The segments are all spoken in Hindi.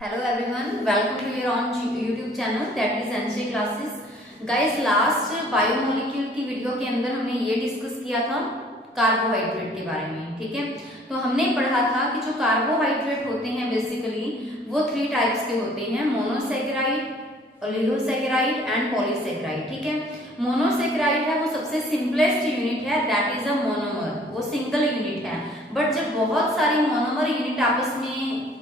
Hello everyone, welcome to your own YouTube channel that is NC Classes. Guys, last biomolecule की वीडियो के अंदर हमने ये डिस्कस किया था कार्बोहाइड्रेट के बारे में, ठीक है। तो हमने पढ़ा था कि जो कार्बोहाइड्रेट होते हैं बेसिकली वो 3 टाइप्स के होते हैं, मोनोसेकेराइड, ओलिगोसेकेराइड एंड पॉलीसेकेराइड, ठीक है। मोनोसेकेराइड है वो सबसे सिंपलेस्ट यूनिट है, दैट इज अ मोनोमर, वो सिंगल यूनिट है। बट जब बहुत सारी मोनोमर यूनिट आपस में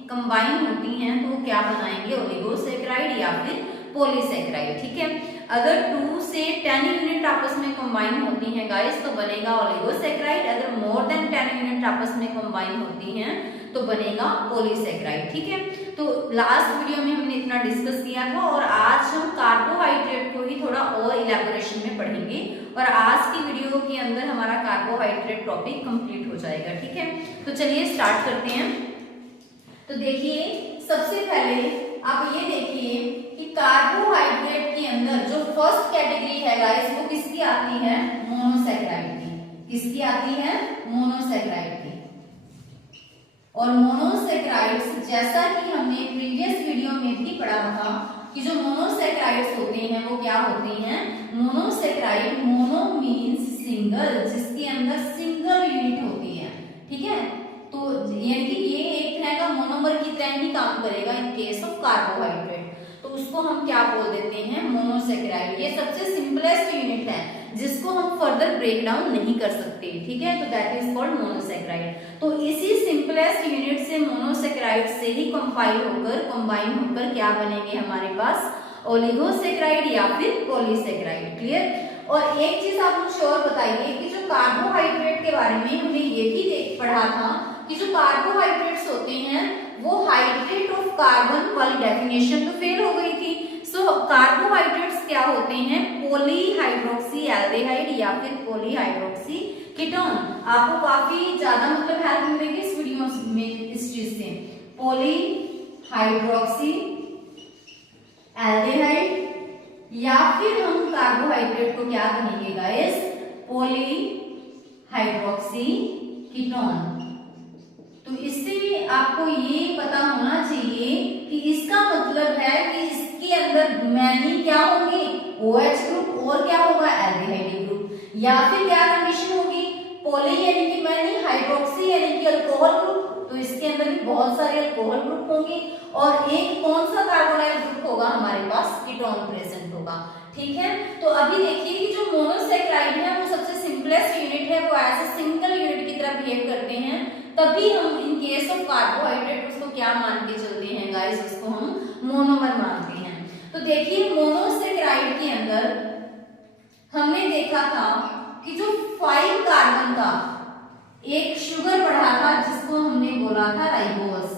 कंबाइन होती हैं तो वो क्या बनाएंगे, ओलिगोसेकेराइड या फिर पॉलीसेकेराइड, ठीक है। अगर 2 से 10 यूनिट आपस में कंबाइन होती हैं गाइस तो बनेगा ओलिगोसेकेराइड। अगर मोर देन 10 यूनिट आपस में कंबाइन होती हैं तो बनेगा पॉलीसेकेराइड, ठीक है। तो लास्ट वीडियो में हमने इतना डिस्कस किया था और आज हम कार्बोहाइड्रेट को ही थोड़ा और इलैबोरेशन में पढ़ेंगे और आज की वीडियो के अंदर हमारा कार्बोहाइड्रेट टॉपिक कंप्लीट हो जाएगा, ठीक है। तो चलिए स्टार्ट करते हैं। तो देखिए सबसे पहले आप ये देखिए कि कार्बोहाइड्रेट के अंदर जो फर्स्ट कैटेगरी है गाइस वो किसकी आती है, मोनोसेकेराइड की। किसकी आती है, मोनोसेकेराइड की। और मोनोसेकेराइड्स जैसा कि हमने प्रीवियस वीडियो में भी पढ़ा था कि जो मोनोसेकेराइड्स होते हैं वो क्या होते हैं, मोनोसेकेराइड, मोनो मीन्स सिंगल, जिसके अंदर सिंगल यूनिट होती है, ठीक है। तो यानी कि ये एक तरह का मोनोमर की तरह ही काम करेगा इन केस ऑफ कार्बोहाइड्रेट, तो उसको हम क्या बोल देते हैं, मोनोसेकेराइड। ये सबसे सिंपलेस्ट यूनिट है जिसको हम फर्दर ब्रेक डाउन नहीं कर सकते, ठीक है। तो दैट इज कॉल्ड मोनोसेकेराइड। तो इसी सिंपलेस्ट यूनिट से, मोनोसेकेराइड से ही कंपाइल होकर, कंबाइन होकर क्या बनेंगे हमारे पास, ओलिगोसेकेराइड या फिर पॉलीसेकेराइड। क्लियर। और एक चीज आप मुझे और बताइए कि जो कार्बोहाइड्रेट के बारे में हमने ये भी पढ़ा था कि जो कार्बोहाइड्रेट्स होते हैं वो हाइड्रेट ऑफ कार्बन वाली डेफिनेशन तो फेल हो गई थी। सो कार्बोहाइड्रेट्स क्या होते हैं, पॉलीहाइड्रोक्सी एल्डिहाइड या फिर पॉलीहाइड्रोक्सी कीटोन। आपको काफी ज्यादा मतलब हेल्प मिलेगी इस वीडियो में इस चीज से। पॉलीहाइड्रोक्सी एल्डिहाइड या फिर हम कार्बोहाइड्रेट को क्या कहेंगे गाइस, पॉलीहाइड्रोक्सी कीटोन। तो इससे आपको ये पता होना चाहिए कि इसका मतलब है कि इसके अंदर मैनी क्या होंगे, OH ग्रुप, और क्या होगा, एल्डिहाइड ग्रुप। या फिर क्या कंडीशन होगी, पॉली यानी कि मैनी, हाइड्रोक्सी यानी कि अल्कोहल ग्रुप, तो इसके अंदर भी बहुत सारे अल्कोहल ग्रुप होंगे और एक कौन सा कार्बोनाइल ग्रुप होगा हमारे पास, कीटोन प्रेजेंट होगा, ठीक है। तो अभी देखिए कि जो मोनोसेकेराइड है वो सबसे सिंपलेस्ट यूनिट है, वो ऐसे सिंगल यूनिट की तरह बिहेव करते हैं, तभी हम इन केस ऑफ कार्बोहाइड्रेट उसको क्या मान के चलते हैं गाइस, उसको हम मोनोमर मानते हैं। तो देखिए मोनोसेकेराइड के अंदर हमने देखा था कि जो 5 कार्बन का एक शुगर बढ़ा था जिसको हमने बोला था राइबोस,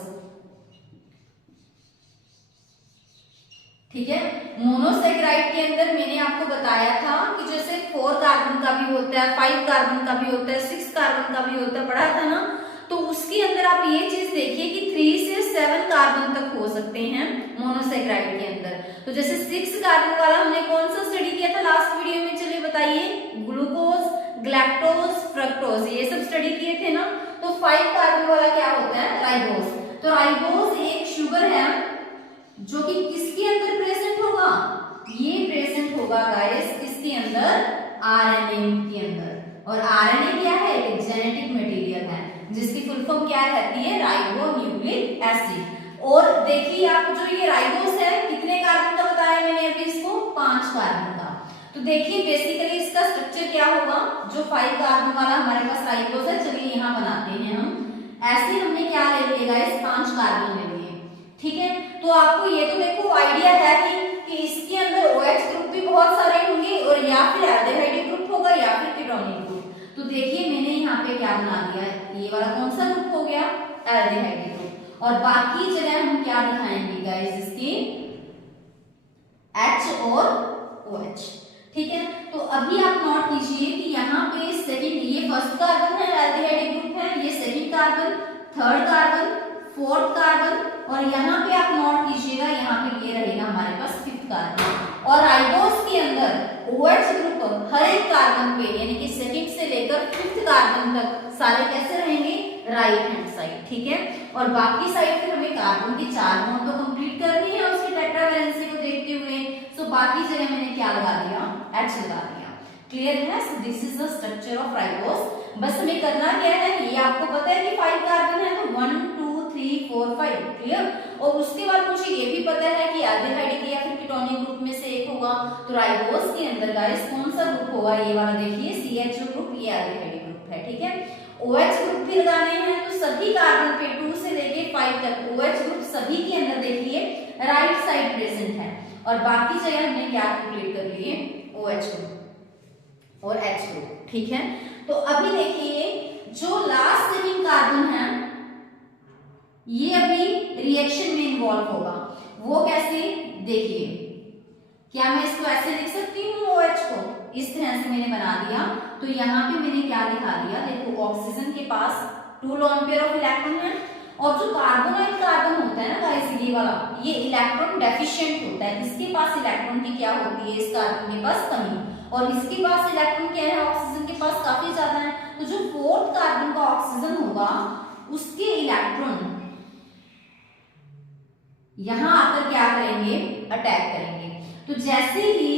ठीक है। मोनोसेकेराइड के अंदर मैंने आपको बताया था कि जैसे 4 कार्बन का भी होता है, 5 कार्बन का भी होता है, 6 कार्बन का भी होता है, पढ़ा था ना। तो उसके अंदर आप ये चीज देखिए कि 3 से 7 कार्बन तक हो सकते हैं मोनोसेकेराइड के अंदर। तो जैसे 6 कार्बन वाला हमने कौन सा स्टडी किया था लास्ट वीडियो में, चलिए बताइए, ग्लूकोज, ग्लैक्टोज, फ्रक्टोज, ये सब स्टडी किए थे ना। तो 5 कार्बन वाला क्या होता है, राइबोस। तो राइबोस एक शुगर है जो कि किसके अंदर प्रेजेंट होगा, ये प्रेजेंट होगा गाइस किसके अंदर, आरएनए के अंदर। और आरएनए क्या है, एक जेनेटिक मटेरियल है जिसकी फुल फॉर्म क्या रहती है, राइबोन्यूक्लिक एसिड। और देखिए आप जो ये राइबोस है कितने कार्बन का बताया मैंने अभी इसको, 5 कार्बन का। तो देखिए बेसिकली इसका स्ट्रक्चर क्या होगा, जो 5 कार्बन वाला हमारे पास राइबोस है, चलिए यहाँ बनाते हैं हम। ऐसे हमने क्या ले लिया गाइस, 5 कार्बन ले लिए, ठीक है। तो आपको ये तो देखो आइडिया है कि इसके अंदर OH ग्रुप भी बहुत सारे होंगे और या फिर एल्डिहाइड ग्रुप होगा या फिर कीटोनिक ग्रुप। तो देखिए मैंने यहाँ पे क्या बना दिया है, ये वाला कौन सा ग्रुप हो गया, एल्डिहाइड ग्रुप। और बाकी जगह हम क्या दिखाएंगे गाइस, इसकी H और OH, ठीक है। तो अभी आप नोट कीजिए कि यहाँ पे सेकंड, ये फर्स्ट कार्बन है, एल्डिहाइड ग्रुप है, ये second carbon, third carbon, fourth carbon, और यहाँ पे आप नोट कीजिएगा, यहाँ पे ये रहेगा हमारे पास 5th कार्बन। और राइबोस के अंदर OH ग्रुप हर एक कार्बन पे यानी कि सेकंड से लेकर 5th कार्बन तक सारे कैसे रहेंगे, राइट हैंड साइड, ठीक है। और बाकी साइड फिर हमें कार्बन के 4 बॉन्ड तो कंप्लीट करनी है उसके टेट्रावैलेंसी को देखते हुए। सो बाकी जगह मैंने क्या लगा दिया, H लगा दिया। क्लियर है? So this is the structure of ribose. बस हमें करना क्या है, ये आपको पता है कि 5 कार्बन है तो 1 2 3 4 5। क्लियर? और उसके बाद मुझे ये भी पता है कि एल्डिहाइड या फिर कीटोनिक ग्रुप में से एक होगा। तो राइबोस के अंदर गाइस कौन सा ग्रुप होगा, ये वाला देखिए CH ग्रुप, ये एल्डिहाइड ग्रुप है। ठीक है? OH ग्रुप भी लगाने हैं तो सभी कार्बन पे 2 से लेके 5 तक OH ग्रुप सभी के अंदर देखिए राइट साइड प्रेजेंट है। और बाकी जगह हमने क्या कंप्लीट कर लिए, OH ग्रुप और H ग्रुप। ठीक है? तो अभी देखिए जो लास्ट सेकंड कार्बन है ये अभी रिएक्शन में इन्वॉल्व होगा। वो कैसे, देखिए क्या मैं इसको ऐसे लिख सकती हूँ, OH को इस तरह से मैंने बना दिया। तो यहाँ पे मैंने क्या दिखा दिया, देखो ऑक्सीजन के पास 2 लोन पेयर ऑफ इलेक्ट्रॉन है और जो कार्बोनाइल कार्बन होता है ना गाइस, ये वाला, ये इलेक्ट्रॉन डेफिशिएंट होता है। इसके पास इलेक्ट्रॉन की क्या होती है, इस कार्बन के पास कमी, और इसके पास इलेक्ट्रॉन क्या है, ऑक्सीजन के पास काफी ज्यादा है। तो जो 4th कार्बन का ऑक्सीजन होगा उसके इलेक्ट्रॉन यहां आकर क्या करेंगे, अटैक करेंगे। तो जैसे ही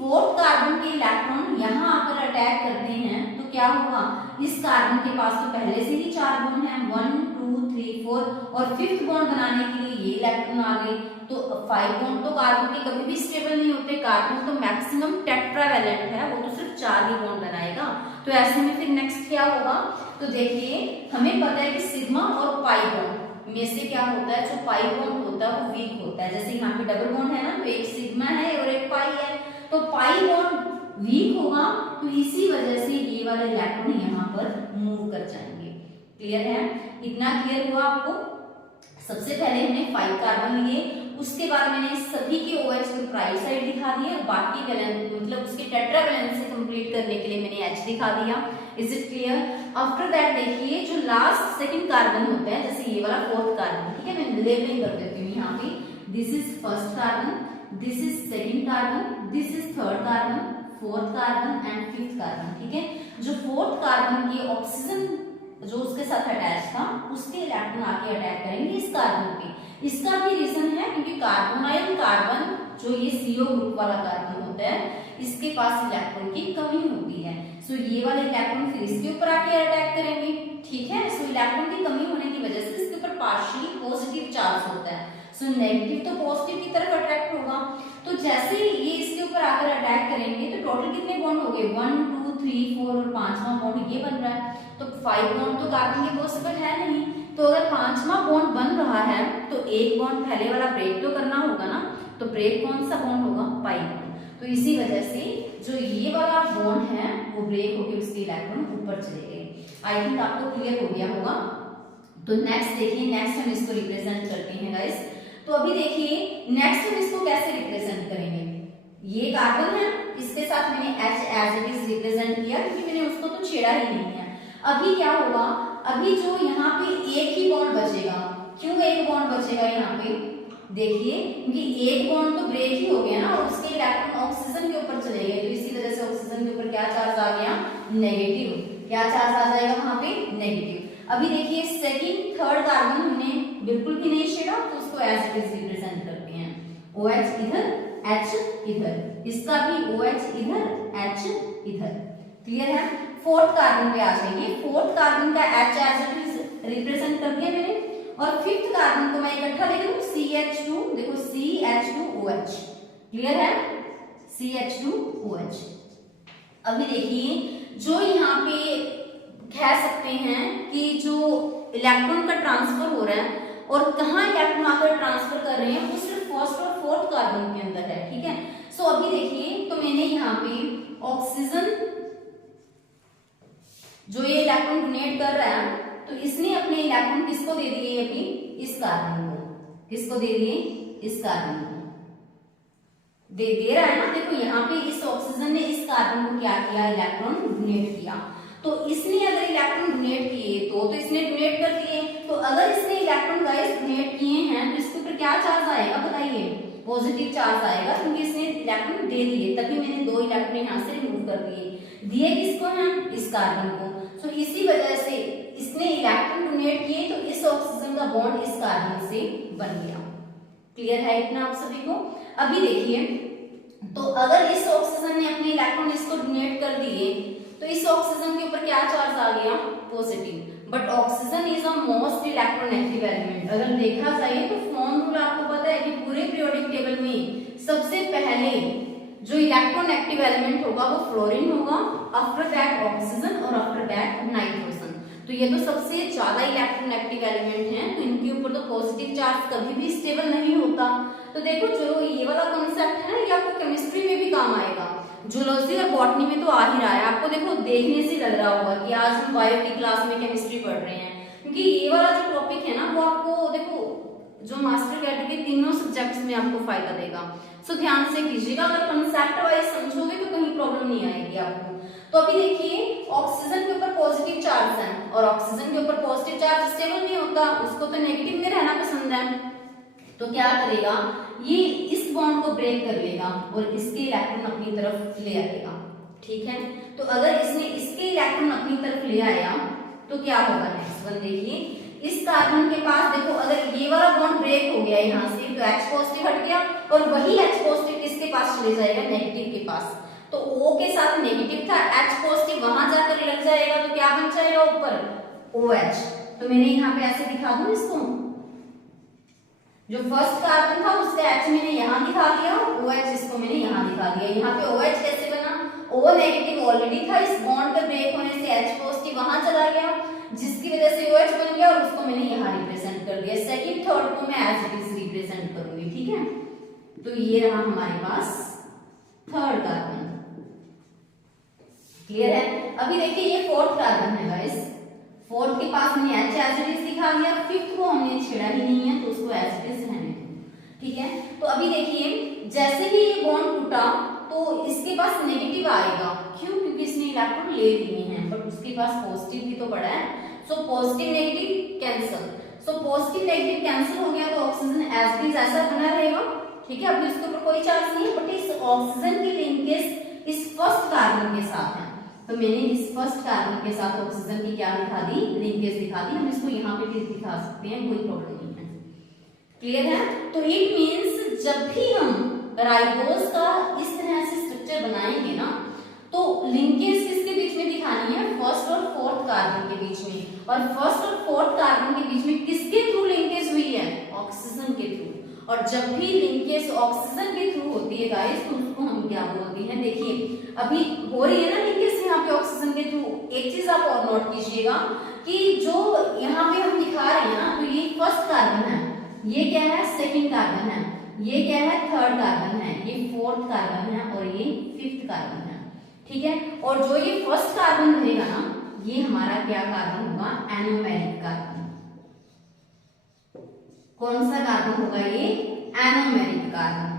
4th कार्बन के इलेक्ट्रॉन यहां आकर अटैक करते हैं तो क्या होगा, इस कार्बन के पास तो पहले से ही 4 बॉन्ड हैं, 1 2 3 4, और 5th बॉन्ड बनाने के लिए ये इलेक्ट्रॉन आ गए। तो 5 बॉन्ड तो कार्बन के कभी भी स्टेबल नहीं होते, कार्बन तो मैक्सिमम टेट्रावैलेंट है, वो तो सिर्फ 4 ही बॉन्ड बनाएगा। तो ऐसे में फिर नेक्स्ट क्या होगा, तो देखिए हमें पता है कि सिग्मा और पाई बॉन्ड में से क्या होता है, जो पाई बॉन्ड होता है वो वीक होता है। जैसे यहाँ पे डबल बॉन्ड है ना, तो एक सिग्मा है और एक पाई है, तो पाई बॉन्ड वीक होगा, तो इसी वजह से ये वाले इलेक्ट्रॉन यहाँ पर मूव कर जाएंगे। क्लियर है? इतना क्लियर हुआ आपको? सबसे पहले हमने 5 कार्बन लिए, उसके बाद मैंने सभी के OH ग्रुप राइट साइड दिखा दिए, बाकी वैलेंस मतलब उसके टेट्रावैलेंसी कंप्लीट करने के लिए मैंने H दिखा दिया। Is it clear? After that देखिए जो लास्ट सेकंड कार्बन होता है, जैसे ये वाला 4th कार्बन, ठीक है, मैं लेबलिंग कर देती हूँ यहाँ पे, this is 1st carbon, this is 2nd carbon, this is 3rd carbon, 4th carbon and 5th carbon. ठीक है? जो 4th कार्बन की ऑक्सीजन जो उसके साथ अटैच था उसके इलेक्ट्रॉन आके अटैक करेंगे इस कार्बन पे। इसका भी रीजन है क्योंकि कार्बोनाइल कार्बन जो ये CO ग्रुप वाला कार्बन होता है इसके पास इलेक्ट्रॉन की कमी होती है। सो ये वाले इलेक्ट्रॉन फिर इसके ऊपर आके अटैक करेंगे। ठीक है? सो इलेक्ट्रॉन की कमी होने की वजह से इसके ऊपर पार्शियली पॉजिटिव चार्ज होता है, सो नेगेटिव तो पॉजिटिव की तरफ अट्रैक्ट होगा। तो जैसे ये इसके ऊपर आकर अटैक करेंगे तो टोटल कितने बॉन्ड हो गए, 1 2 3 4 और 5वां बॉन्ड ये बन रहा है। तो 5 बॉन्ड तो कार्बन के पॉसिबल है नहीं, तो अगर 5वां बॉन्ड बन रहा है तो एक बॉन्ड पहले वाला ब्रेक तो करना होगा ना, तो ब्रेक कौन सा बॉन्ड होगा, पाई बॉन्ड। तो इसी वजह से जो ये वाला बॉन्ड है वो ब्रेक होकर उसके इलेक्ट्रॉन ऊपर चले गए। आई थिंक आपको क्लियर हो गया होगा। तो नेक्स्ट देखिए, नेक्स्ट हम इसको रिप्रेजेंट करते हैं गाइस। तो अभी देखिए नेक्स्ट हम इसको कैसे रिप्रेजेंट करेंगे। ये कार्बन है, इसके साथ मैंने H as it is represent किया क्योंकि मैंने उसको तो छेड़ा ही नहीं है। अभी क्या होगा, अभी जो यहाँ पे एक ही बॉन्ड बचेगा। क्यों एक बॉन्ड बचेगा यहाँ पे, देखिए क्योंकि एक बॉन्ड तो ब्रेक ही हो गया ना और उसके इलेक्ट्रॉन ऑक्सीजन के ऊपर चले गए, तो इसी वजह से ऑक्सीजन के ऊपर क्या चार्ज आ गया, नेगेटिव। क्या चार्ज आ जाएगा वहां पे, नेगेटिव। अभी देखिए 2nd 3rd कार्बन हमने बिल्कुल भी नहीं छेड़ा, तो उसको एज इट इज रिप्रेजेंट करते हैं। OH इधर, H इधर, इसका भी OH इधर, H इधर। क्लियर है? 4th कार्बन पे आ जाइए। 4th कार्बन का H as it is represent कर दिया मैंने, और 5th कार्बन को मैं इकट्ठा लिख दूं CH2, देखो CH2OH। क्लियर है? CH2OH। अभी देखिए जो यहाँ पे कह सकते हैं कि जो इलेक्ट्रॉन का ट्रांसफर हो रहा है और कहाँ इलेक्ट्रॉन आकर ट्रांसफर कर रहे हैं वो सिर्फ 1st और 4th कार्बन के अंदर है। ठीक है? सो अभी देखिए तो मैंने यहाँ पे ऑक्सीजन जो ये इलेक्ट्रॉन डोनेट कर रहा है तो इसने अपने इलेक्ट्रॉन किसको दे दिए, अभी इस कार्बन को। किसको दे दिए, इस कार्बन को दे रहा है ना। देखो यहाँ पे इस ऑक्सीजन ने इस कार्बन को क्या किया, इलेक्ट्रॉन डोनेट किया। तो इसने अगर इलेक्ट्रॉन डोनेट किए तो इसने डोनेट कर दिए। तो अगर इसने इलेक्ट्रॉन गाइस डोनेट किए हैं तो इसके ऊपर क्या चार्ज आएगा बताइए, पॉजिटिव चार्ज आएगा क्योंकि इसने इलेक्ट्रॉन दे दिए, तभी मैंने 2 इलेक्ट्रॉन यहाँ से रिमूव कर दिए। दिए किसको हैं, इस कार्बन को। सो इसी वजह से इसने इलेक्ट्रॉन डोनेट किए तो इस ऑक्सीजन का बॉन्ड इस कार्बन से बन गया। क्लियर है इतना आप सभी को? अभी देखिए, तो अगर इस ऑक्सीजन ने अपने इलेक्ट्रॉन इसको डोनेट कर दिए तो इस ऑक्सीजन के ऊपर क्या चार्ज आ गया? Positive. But oxygen is a most electronegative element. अगर देखा जाए तो फॉर्म रूल आपको पता है कि पूरे पीरियोडिक टेबल में सबसे पहले जो इलेक्ट्रोनेगेटिव एलिमेंट होगा वो फ्लोरीन होगा, आफ्टर दैट ऑक्सीजन और आफ्टर दैट नाइट्रोजन। तो ये तो सबसे ज्यादा इलेक्ट्रोनेगेटिव एलिमेंट हैं, तो इनके ऊपर तो पॉजिटिव चार्ज कभी भी स्टेबल नहीं होता। तो देखो जो ये वाला कॉन्सेप्ट है ना, ये आपको केमिस्ट्री में भी काम आएगा, जूलॉजी और बॉटनी में तो आ ही रहा है। आपको देखो देखने से लग रहा होगा कि आज हम बायो की क्लास में केमिस्ट्री पढ़ रहे हैं, क्योंकि ये वाला जो टॉपिक है ना वो आपको देखो जो मास्टर कैटेगरी के तीनों सब्जेक्ट्स में आपको फायदा देगा। सो ध्यान से कीजिएगा, अगर कंसेप्ट वाइज समझोगे तो कहीं प्रॉब्लम नहीं आएगी आपको। तो अभी देखिए ऑक्सीजन के ऊपर पॉजिटिव चार्ज है और ऑक्सीजन के ऊपर पॉजिटिव चार्ज स्टेबल नहीं होता, उसको तो नेगेटिव में रहना पसंद है। तो क्या करेगा, ये इस बॉन्ड को ब्रेक कर लेगा और इसके इलेक्ट्रॉन अपनी तरफ ले आएगा। ठीक है, तो अगर इसने इसके इलेक्ट्रॉन अपनी तरफ ले आया तो क्या होगा? नेक्स्ट वन देखिए, इस कार्बन के पास देखो अगर ये वाला बॉन्ड ब्रेक हो गया यहाँ से तो H पॉजिटिव हट गया और वही H पॉजिटिव किसके पास चले जाएगा? नेगेटिव के पास। तो O के साथ नेगेटिव था, H पॉजिटिव वहां जाकर लग जाएगा तो क्या बन जाएगा ऊपर? OH। तो मैंने यहाँ पे ऐसे दिखा दूं इसको, जो फर्स्ट कार्बन था उसका H मैंने यहाँ दिखा दिया, OH इसको मैंने यहाँ दिखा दिया। यहाँ पे OH कैसे बना? O नेगेटिव ऑलरेडी था, इस बॉन्ड के ब्रेक होने से H पॉजिटिव वहां चला गया, जिसकी वजह से OH बन गया और उसको मैंने यहाँ रिप्रेजेंट कर दिया। सेकंड थर्ड को मैं एज इट इज रिप्रेजेंट करूंगी। ठीक है, तो ये रहा हमारे पास थर्ड कार्बन। क्लियर है? अभी देखिए ये फोर्थ कार्बन है गाइस, फोर्थ के पास मैंने H एज इट इज दिखा दिया, फिफ्थ को हमने छेड़ा ही नहीं है तो उसको एज इट इज रहने दो। ठीक है, तो अभी देखिए जैसे ही ये बॉन्ड टूटा तो इसके पास नेगेटिव आएगा, क्यों? क्योंकि इसने इलेक्ट्रॉन ले लिए हैं बट उसके पास पॉजिटिव भी तो पड़ा है। So positive negative cancel, so positive negative cancel हो गया तो ऑक्सीजन एज इट इज ऐसा बना रहेगा। ठीक है, अभी उसके ऊपर कोई चार्ज नहीं है, बट इस ऑक्सीजन की लिंकेज इस फर्स्ट कार्बन के साथ है। तो मैंने इस फर्स्ट कार्बन के साथ ऑक्सीजन की क्या दिखा दी? लिंकेज दिखा दी। हम इसको यहाँ पे भी दिखा सकते हैं, कोई प्रॉब्लम नहीं है। क्लियर है? तो इट मीन्स जब भी हम राइबोज का इस तरह से स्ट्रक्चर बनाएंगे ना तो लिंकेज किसके बीच में दिखानी है? फर्स्ट और फोर्थ कार्बन के बीच में। और फर्स्ट और फोर्थ कार्बन के बीच में किसके थ्रू लिंकेज हुई है? ऑक्सीजन के थ्रू। और जब भी लिंकेज ऑक्सीजन के थ्रू होती है गाइस तो उसको हम क्या बोलते हैं? देखिए अभी हो रही है ना लिंकेज यहाँ पे ऑक्सीजन के थ्रू। एक चीज आप और नोट कीजिएगा कि जो यहाँ पे हम दिखा रहे हैं ना, तो ये फर्स्ट कार्बन है, ये क्या है? सेकेंड कार्बन है, ये क्या है? थर्ड कार्बन है, ये फोर्थ कार्बन है और ये फिफ्थ कार्बन है। ठीक है, और जो ये फर्स्ट कार्बन रहेगा ना, ये हमारा क्या कार्बन होगा? Anomeric carbon. कौन सा कार्बन होगा ये? Anomeric carbon.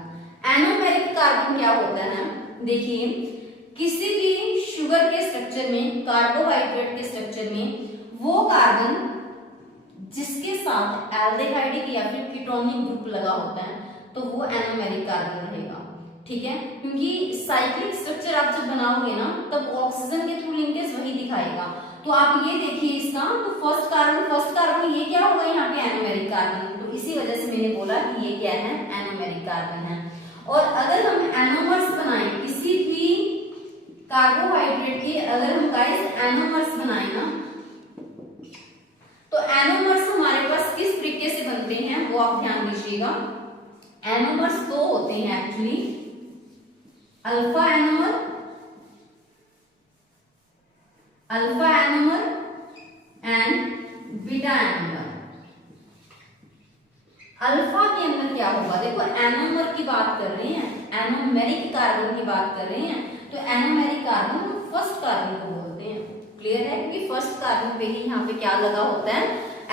एनोमेरिक कार्बन क्या होता है? देखिए किसी भी शुगर के स्ट्रक्चर में, कार्बोहाइड्रेट के स्ट्रक्चर में वो कार्बन जिसके साथ एल्डिहाइडिक या फिर कीटोनिक ग्रुप लगा होता है तो वो एनोमेरिक कार्बन रहेगा। ठीक है, क्योंकि साइक्लिक स्ट्रक्चर आप जब बनाओगे ना तब ऑक्सीजन के थ्रू लिंकेज वही दिखाएगा। तो आप ये देखिए इसका, तो फर्स्ट कार्बन ये क्या होगा? यहाँ पे एनोमेरिक कार्बन। तो इसी वजह से मैंने बोला कि ये क्या है? एनोमेरिक कार्बन है। और अगर हम एनोमर्स बनाए किसी भी कार्बोहाइड्रेट के, अगर हम गाइस एनोमर्स बनाए ना तो एनोमर्स हमारे पास किस तरीके से बनते हैं वो आप ध्यान दीजिएगा। एनोमर्स दो होते हैं actually, alpha anomer and beta anomer. Alpha के अंदर क्या होगा? देखो एनोमर की बात कर रहे हैं, एनोमेरिक कार्बन की बात कर रहे हैं, तो एनोमेरिक कार्बन हम फर्स्ट कार्बन को बोलते हैं। क्लियर है? क्योंकि फर्स्ट कार्बन पे ही यहाँ पे क्या लगा होता है?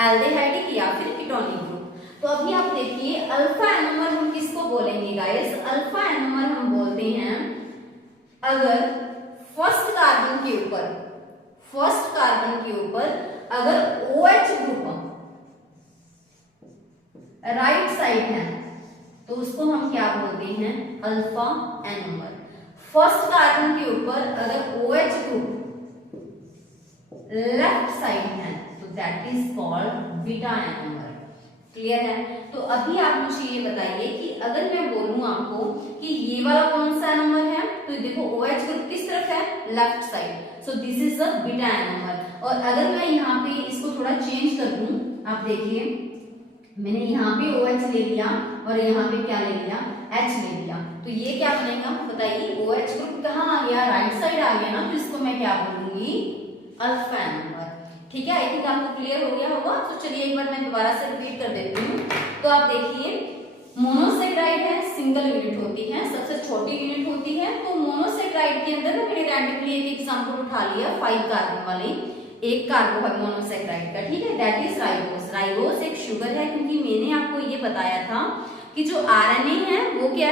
एल्डिहाइडिक या फिर कीटोनिक ग्रुप। तो अभी आप देखिए अल्फा एनोमर हम किसको बोलेंगे गाइस? अल्फा एनोमर हम बोलते हैं अगर फर्स्ट कार्बन के ऊपर अगर OH ग्रुप राइट साइड है तो उसको हम क्या बोलते हैं? Alpha anomer. फर्स्ट कार्बन के ऊपर अगर OH ग्रुप लेफ्ट साइड है तो that is called beta anomer. Clear है? तो अभी आप मुझे ये बताइए कि अगर मैं बोलूं आपको कि ये वाला कौन सा एनोमर है, तो देखो OH ग्रुप किस तरफ है, left side, so this is a beta anomer. और अगर मैं यहाँ पे इसको थोड़ा चेंज कर दूं, आप देखिए मैंने यहाँ पे OH ले लिया और यहाँ पे क्या ले लिया, H ले लिया, तो ये क्या बनेगा बताइए, OH ग्रुप कहाँ आ गया, राइट साइड आ गया ना, तो इसको मैं क्या बोलूंगी, अल्फा एनोमर। ठीक है, आई थिंक आपको क्लियर हो गया होगा। तो चलिए एक बार मैं दोबारा से रिपीट कर देती हूँ। तो आप देखिए मोनोसेक्राइड है, सिंगल यूनिट होती है, सबसे छोटी यूनिट होती है। तो मोनोसेक्राइड के अंदर मैंने रैंडमली एक एग्जांपल उठा लिया 5 कार्बन वाली, एक कार्बो है मोनोसेक्राइड का, ठीक है, दैट इज राइबोस। राइबोस एक शुगर है, क्योंकि मैंने आपको ये बताया था कि जो आरएनए है वो क्या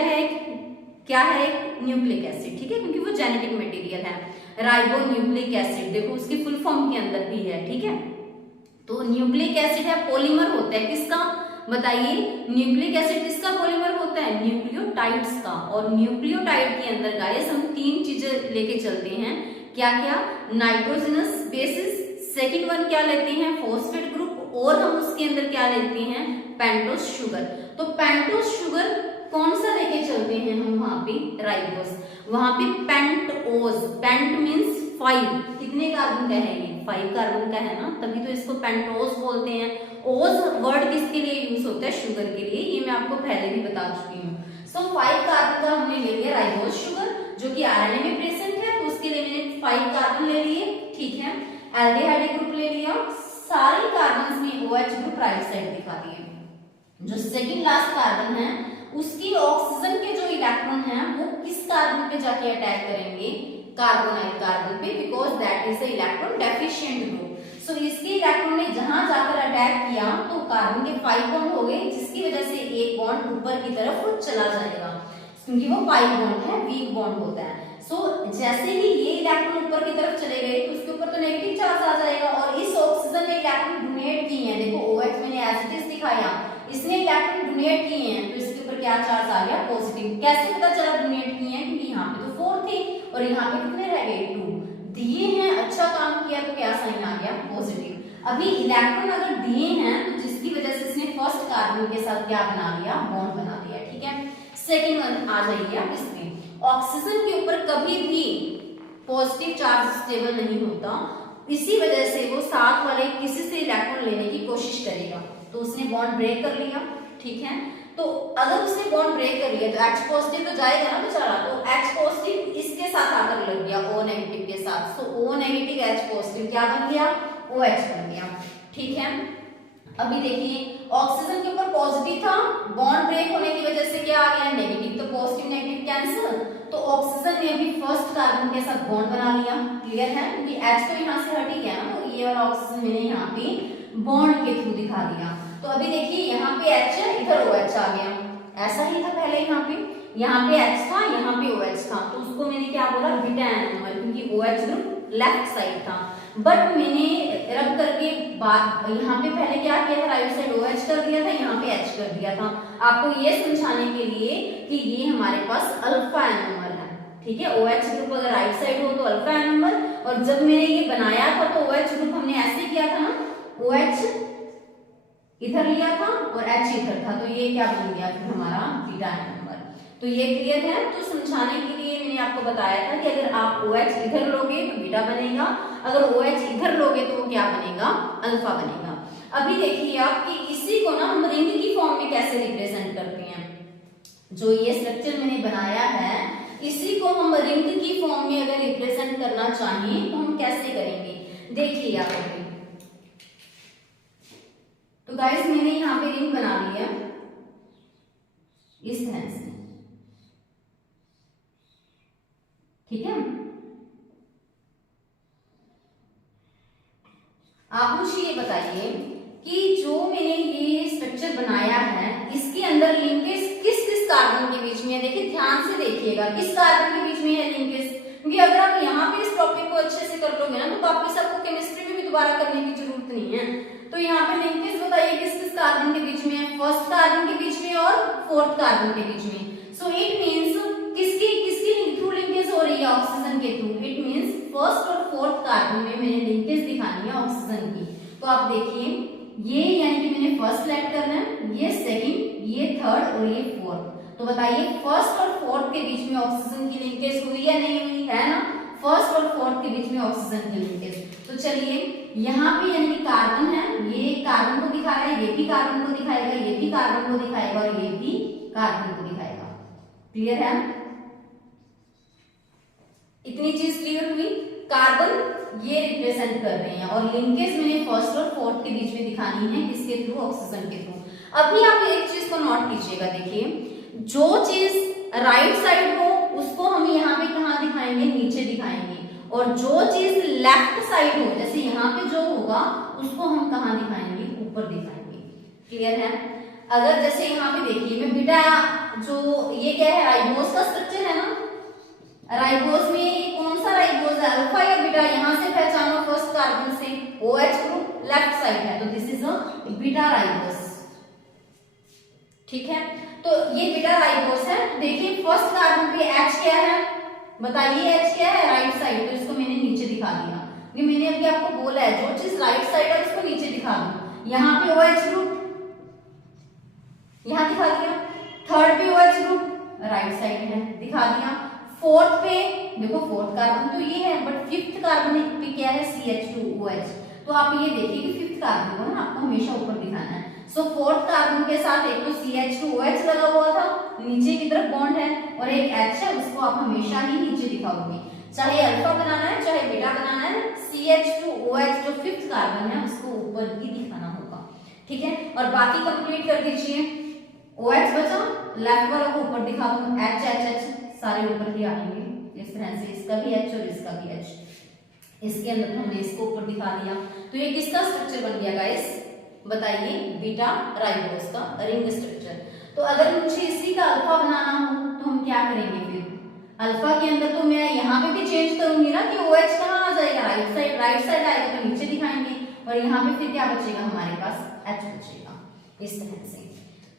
है, एक न्यूक्लिक एसिड, ठीक है, क्योंकि वो जेनेटिक मटेरियल है। राइबो न्यूक्लिक एसिड देखो उसके फुल फॉर्म के अंदर भी है, ठीक है। तो न्यूक्लिक एसिड है, पॉलीमर होता है किसका बताइए, न्यूक्लिक एसिड किसका पॉलीमर होता है, न्यूक्लियोटाइड्स का। और न्यूक्लियोटाइड के अंदर गाइस हम 3 चीजें लेके चलते हैं, क्या क्या, नाइट्रोजनस बेसिस, सेकंड वन क्या लेते हैं, फॉस्फेट ग्रुप, और हम उसके अंदर क्या लेते हैं, पेंटोस शुगर। तो पेंटोस शुगर कौन सा लेके चलते हैं हम वहां पे, राइबोस। वहां पे पेंटोज, पेंट मींस 5, कितने कार्बन का है ये, 5 कार्बन का है ना, तभी तो इसको पेंटोज बोलते हैं। ओज वर्ड किसके लिए यूज होता है, शुगर के लिए, ये मैं आपको पहले भी बता चुकी हूँ। सो 5 कार्बन का हमने ले लिया राइबोस शुगर, जो कि आरएनए में प्रेजेंट है, तो उसके लिए मैंने 5 कार्बन ले लिए, ठीक है। एल्डिहाइड ग्रुप ले लिया, सारे कार्बन में OH ग्रुप राइट साइड दिखा दिए। जो सेकंड लास्ट कार्बन है उसकी ऑक्सीजन के जो इलेक्ट्रॉन है वो किस कार्बन पे जाके अटैक करेंगे, कार्बोनाइल कार्बन पे, because that is the electron deficient group. So इसके इलेक्ट्रॉन ने जहां जाकर अटैक किया तो कार्बन के 5 बॉन्ड हो गए, जिसकी वजह से एक बॉन्ड ऊपर की तरफ वो चला जाएगा, क्योंकि वो 5 बॉन्ड है, वीक बॉन्ड होता है। सो जैसे ही ये इलेक्ट्रॉन ऊपर की तरफ चले गए तो उसके ऊपर तो नेगेटिव चार्ज आ जाएगा, और इस ऑक्सीजन ने इलेक्ट्रॉन डोनेट किए हैं, देखो OH मैंने एज इट इज दिखाया, इसने इलेक्ट्रॉन डोनेट किए हैं, तो इसके ऊपर क्या चार्ज आ गया, पॉजिटिव। कैसे पता चला डोनेट किए हैं, क्योंकि यहाँ पे तो 4 थे और यहाँ पे कितने रह गए, 2 दिए हैं, अच्छा काम किया, तो क्या साइन आ गया, पॉजिटिव। अभी इलेक्ट्रॉन अगर दिए हैं तो जिसकी वजह से इसने फर्स्ट कार्बन के साथ क्या बना लिया, बॉन्ड बना दिया, ठीक है। सेकेंड वन आ जाइए आप इसमें, ऑक्सीजन के ऊपर कभी भी पॉजिटिव चार्ज स्टेबल नहीं होता, इसी वजह से वो साथ वाले किसी से इलेक्ट्रॉन लेने की कोशिश करेगा, तो उसने बॉन्ड ब्रेक कर लिया, ठीक है। तो अगर उसने बॉन्ड ब्रेक कर लिया तो H पॉजिटिव तो जाएगा ना बेचारा, तो H पॉजिटिव इसके साथ आकर लग गया O नेगेटिव के साथ, तो O नेगेटिव H पॉजिटिव क्या बन गया, OH बन गया, ठीक है। अभी देखिए ऑक्सीजन के ऊपर पॉजिटिव था, बॉन्ड ब्रेक होने की वजह से क्या आ गया, नेगेटिव, तो पॉजिटिव नेगेटिव कैंसिल, तो ऑक्सीजन ने अभी फर्स्ट कार्बन के साथ बॉन्ड बना लिया, क्लियर है, क्योंकि H तो यहाँ से हट ही गया ना, तो ये वाला ऑक्सीजन मैंने यहाँ पे बॉन्ड के थ्रू दिखा दिया। तो अभी देखिए यहाँ पे H है, इधर OH आ गया, ऐसा ही था पहले, यहाँ पे H था, यहाँ पे OH था, तो उसको मैंने क्या बोला, बीटा एनोमर, क्योंकि OH ग्रुप लेफ्ट साइड था। बट मैंने रब करके बात यहाँ पे पहले क्या किया था, राइट साइड OH कर दिया था, यहाँ पे H कर दिया था, आपको ये समझाने के लिए कि ये हमारे पास अल्फा एनोमर है, ठीक है। OH ग्रुप अगर राइट साइड हो तो अल्फा एनोमर, और जब मैंने ये बनाया था तो OH ग्रुप हमने ऐसे किया था ना, OH इधर लिया था और H इधर था, तो ये क्या बन गया फिर हमारा बीटा एनोमर। तो ये क्लियर है। तो समझाने के लिए मैंने आपको बताया था कि अगर आप OH इधर लोगे तो बीटा बनेगा, अगर OH इधर लोगे तो क्या बनेगा, अल्फा बनेगा। अभी देखिए आप कि इसी को ना हम रिंग की फॉर्म में कैसे रिप्रेजेंट करते हैं, जो ये स्ट्रक्चर मैंने बनाया है इसी को हम रिंग की फॉर्म में अगर रिप्रेजेंट करना चाहें तो हम कैसे करेंगे, देखिए आप अभी। तो गाइस मैंने यहाँ पे रिंग बना लिया इस तरह से, ठीक है। आप मुझे ये बताइए कि जो मैंने ये स्ट्रक्चर बनाया है इसके अंदर लिंकेज किस किस कार्बन के बीच में है, देखिए ध्यान से देखिएगा किस कार्बन के बीच में है लिंकेज, क्योंकि अगर आप यहाँ पे इस टॉपिक को अच्छे से कर लोगे ना तो वापस आपको केमिस्ट्री में भी दोबारा करने की जरूरत नहीं है। तो यहाँ पे लिंकेज बताइए किस किस कार्बन के बीच में है, फर्स्ट कार्बन के बीच में और फोर्थ कार्बन के बीच में। सो इट मीन्स किसकी किसकी थ्रू लिंकेज हो रही है, ऑक्सीजन के थ्रू। इट मीन्स फर्स्ट और फोर्थ कार्बन में मैंने लिंकेज दिखानी है ऑक्सीजन की। तो आप देखिए ये यानी कि मैंने फर्स्ट सेलेक्ट करना है, ये सेकंड, ये थर्ड और ये फोर्थ। तो बताइए फर्स्ट और फोर्थ के बीच में ऑक्सीजन की लिंकेज हुई या नहीं हुई, है ना। फर्स्ट और फोर्थ के बीच में ऑक्सीजन की लिंकेज। तो चलिए यहाँ पे यानी कि कार्बन है, ये कार्बन को दिखा रहा है, ये भी कार्बन को दिखाएगा, ये भी कार्बन को दिखाएगा और ये भी कार्बन को दिखाएगा। क्लियर है, इतनी चीज क्लियर हुई। कार्बन ये रिप्रेजेंट कर रहे हैं और लिंकेज मैंने फर्स्ट और फोर्थ के बीच में दिखानी है, किसके थ्रू, ऑक्सीजन के थ्रू। अभी आप एक चीज को नोट कीजिएगा, देखिए जो चीज राइट साइड हो उसको हम यहाँ पे कहाँ दिखाएंगे, नीचे दिखाएंगे, और जो चीज लेफ्ट साइड हो जैसे यहाँ पे जो होगा उसको हम कहाँ दिखाएंगे, ऊपर दिखाएंगे। क्लियर है। अगर जैसे यहाँ पे देखिए मैं बीटा, जो ये क्या है, राइबोस का स्ट्रक्चर है ना, राइबोस में कौन सा राइबोस है, अल्फा या बीटा, यहां से पहचानो फर्स्ट कार्बन से OH ग्रुप लेफ्ट साइड है, तो this is a beta ribose. ठीक है, तो ये बीटा राइबोस है। देखिए फर्स्ट कार्बन पे H क्या है, बताइए H क्या है, राइट साइड, तो इसको मैंने नीचे दिखा दिया। ये मैंने अभी आपको बोला है जो चीज राइट साइड है उसको नीचे दिखा दो। यहाँ पे OH ग्रुप यहां दिखा दिया, थर्ड पे OH ग्रुप राइट साइड है, दिखा दिया। फोर्थ पे देखो फोर्थ कार्बन तो ये है, बट फिफ्थ कार्बन पे क्या है, CH2OH। तो आप ये देखिए कि फिफ्थ कार्बन को ना आपको हमेशा ऊपर दिखाना है। सो फोर्थ कार्बन के साथ एक तो CH2OH लगा हुआ था, नीचे की तरफ बॉन्ड है, और एक H है, उसको आप हमेशा ही नीचे दिखाओगे। चाहे अल्फा बनाना है चाहे बीटा बनाना है, CH2OH जो फिफ्थ कार्बन है उसको ऊपर ही दिखाना होगा। ठीक है, और बाकी कंप्लीट कर दीजिए। OH बचा, लेफ्ट वाला को ऊपर दिखा दो, H सारे ऊपर ही आएंगे इस तरह से, इसका भी H और इसका भी H, इसके अंदर हमने इसको ऊपर दिखा दिया। तो ये किसका स्ट्रक्चर बन गया गाइस, बताइए, बीटा राइबोस का रिंग स्ट्रक्चर। तो अगर मुझे इसी का अल्फा बनाना हो तो हम क्या करेंगे, फिर अल्फा के अंदर तो मैं यहाँ पे भी चेंज करूंगी ना कि OH कहाँ आ जाएगा, राइट साइड आएगा तो नीचे दिखाएंगे, और यहाँ पे फिर क्या बचेगा हमारे पास, H बचेगा इस तरह से।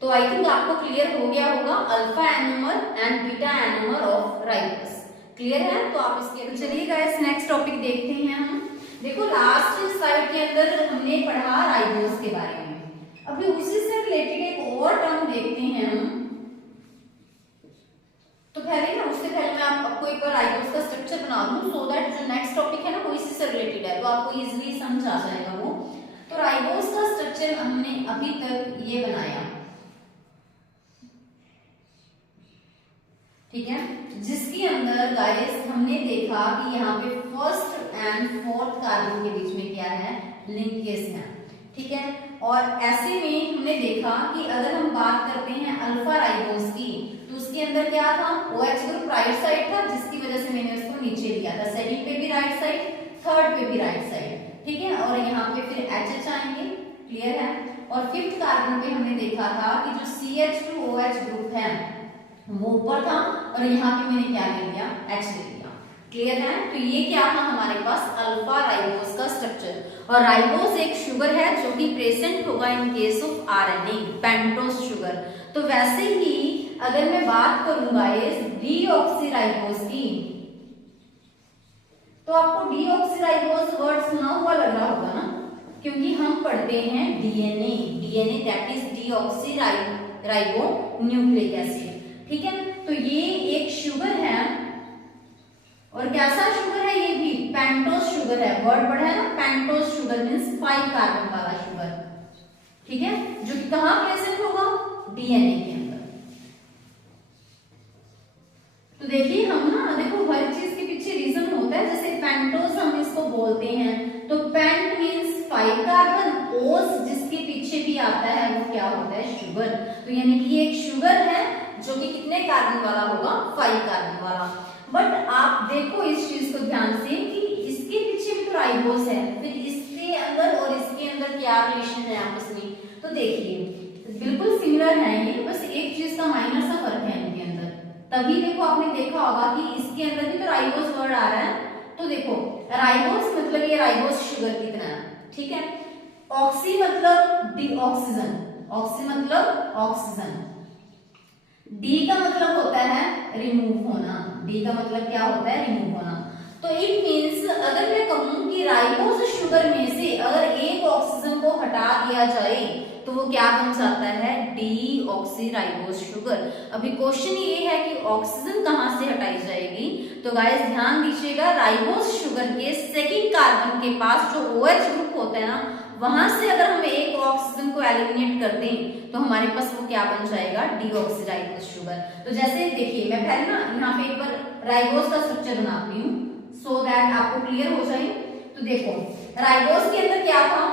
तो आई थिंक आपको क्लियर हो गया होगा alpha anomer and beta anomer of ribose. Clear है, तो आप इसके, चलिए गाइस नेक्स्ट टॉपिक देखते हैं हम। देखो लास्ट स्लाइड के अंदर हमने पढ़ा राइबोस के बारे में, अभी उसी से रिलेटेड एक और टर्म देखते हैं हम। तो पहले ना, उससे पहले मैं आपको एक बार राइबोस का स्ट्रक्चर बना दूं, सो दैट जो नेक्स्ट टॉपिक है ना वो इसी से रिलेटेड है, तो आपको इजीली समझ आ जाएगा वो। तो राइबोस का स्ट्रक्चर हमने अभी तक ये बनाया, ठीक है, जिसके अंदर गाइस हमने देखा कि यहाँ पे फर्स्ट एंड फोर्थ कार्बन के बीच में क्या है, लिंकेज है। ठीक है, और ऐसे में हमने देखा कि अगर हम बात करते हैं अल्फा राइबोस की, तो उसके अंदर क्या था, OH ग्रुप राइट साइड था, जिसकी वजह से मैंने उसको नीचे लिया था। सेकंड पे भी राइट साइड, थर्ड पे भी राइट साइड, ठीक है, और यहाँ पे फिर HH आएंगे। क्लियर है, और फिफ्थ कार्बन पे हमने देखा था कि जो CH2OH ग्रुप है वो ऊपर था, और यहाँ पे मैंने क्या ले लिया, H ले लिया। क्लियर है, तो ये क्या था हमारे पास, अल्फा राइबोस का स्ट्रक्चर। और राइबोस एक शुगर है जो कि प्रेजेंट होगा in case of RNA, pentose sugar. तो वैसे ही अगर मैं बात करूं गाइस डीऑक्सीराइबोस की, तो आपको डीऑक्सीराइबोस वर्ड सुना हुआ लग रहा होगा ना, क्योंकि हम पढ़ते हैं DNA that is deoxyribo nucleic acid. ठीक है, तो ये एक शुगर है, और कैसा शुगर है, ये भी पेंटोस शुगर है। वर्ड पढ़ा है ना, पेंटोस शुगर मींस 5 कार्बन वाला शुगर। ठीक है, जो कि कहां प्रेजेंट होगा, DNA के अंदर। तो देखिए हम ना, देखो हर चीज के पीछे रीजन होता है। जैसे पेंटोस हम इसको बोलते हैं, तो पेंट मींस 5 कार्बन, ओस जिसके पीछे भी आता है वो क्या होता है, शुगर। तो यानी कि ये एक शुगर है जो कि कितने कार्बन वाला होगा, 5 कार्बन वाला। बट आप देखो इस चीज को ध्यान से कि इसके पीछे भी तो राइबोस है, फिर इसके अंदर और इसके अंदर क्या रिलेशन है आपस में। तो देखिए बिल्कुल सिमिलर है ये, बस एक चीज का माइनर सा फर्क है इनके अंदर। तभी देखो आपने देखा होगा कि इसके अंदर भी तो राइबोस वर्ड आ रहा है। तो देखो राइबोस मतलब ये राइबोस शुगर की तरह, ठीक है। ऑक्सी मतलब डीऑक्सीजन, ऑक्सी मतलब ऑक्सीजन, डी का मतलब होता है रिमूव होना, डी का मतलब क्या होता है, रिमूव होना। तो इट मींस अगर मैं कहूं कि कि राइबोज शुगर में से अगर एक ऑक्सीजन को हटा दिया जाए तो वो क्या बन जाता है, डीऑक्सीराइबोज शुगर। अभी क्वेश्चन ये है कि ऑक्सीजन कहां से हटाई जाएगी, तो गाइस ध्यान दीजिएगा, राइबोज शुगर के सेकंड कार्बन के पास जो OH ग्रुप होता है ना, वहां से अगर हम एक ऑक्सीजन को एलिमिनेट कर दें तो हमारे पास वो क्या बन जाएगा, डीऑक्सीराइबोज शुगर। तो जैसे देखिए, मैं पहले ना यहाँ पे एक बार राइबोज का स्ट्रक्चर बनाती हूँ सो दैट आपको क्लियर हो जाए। तो देखो राइबोज के अंदर क्या था,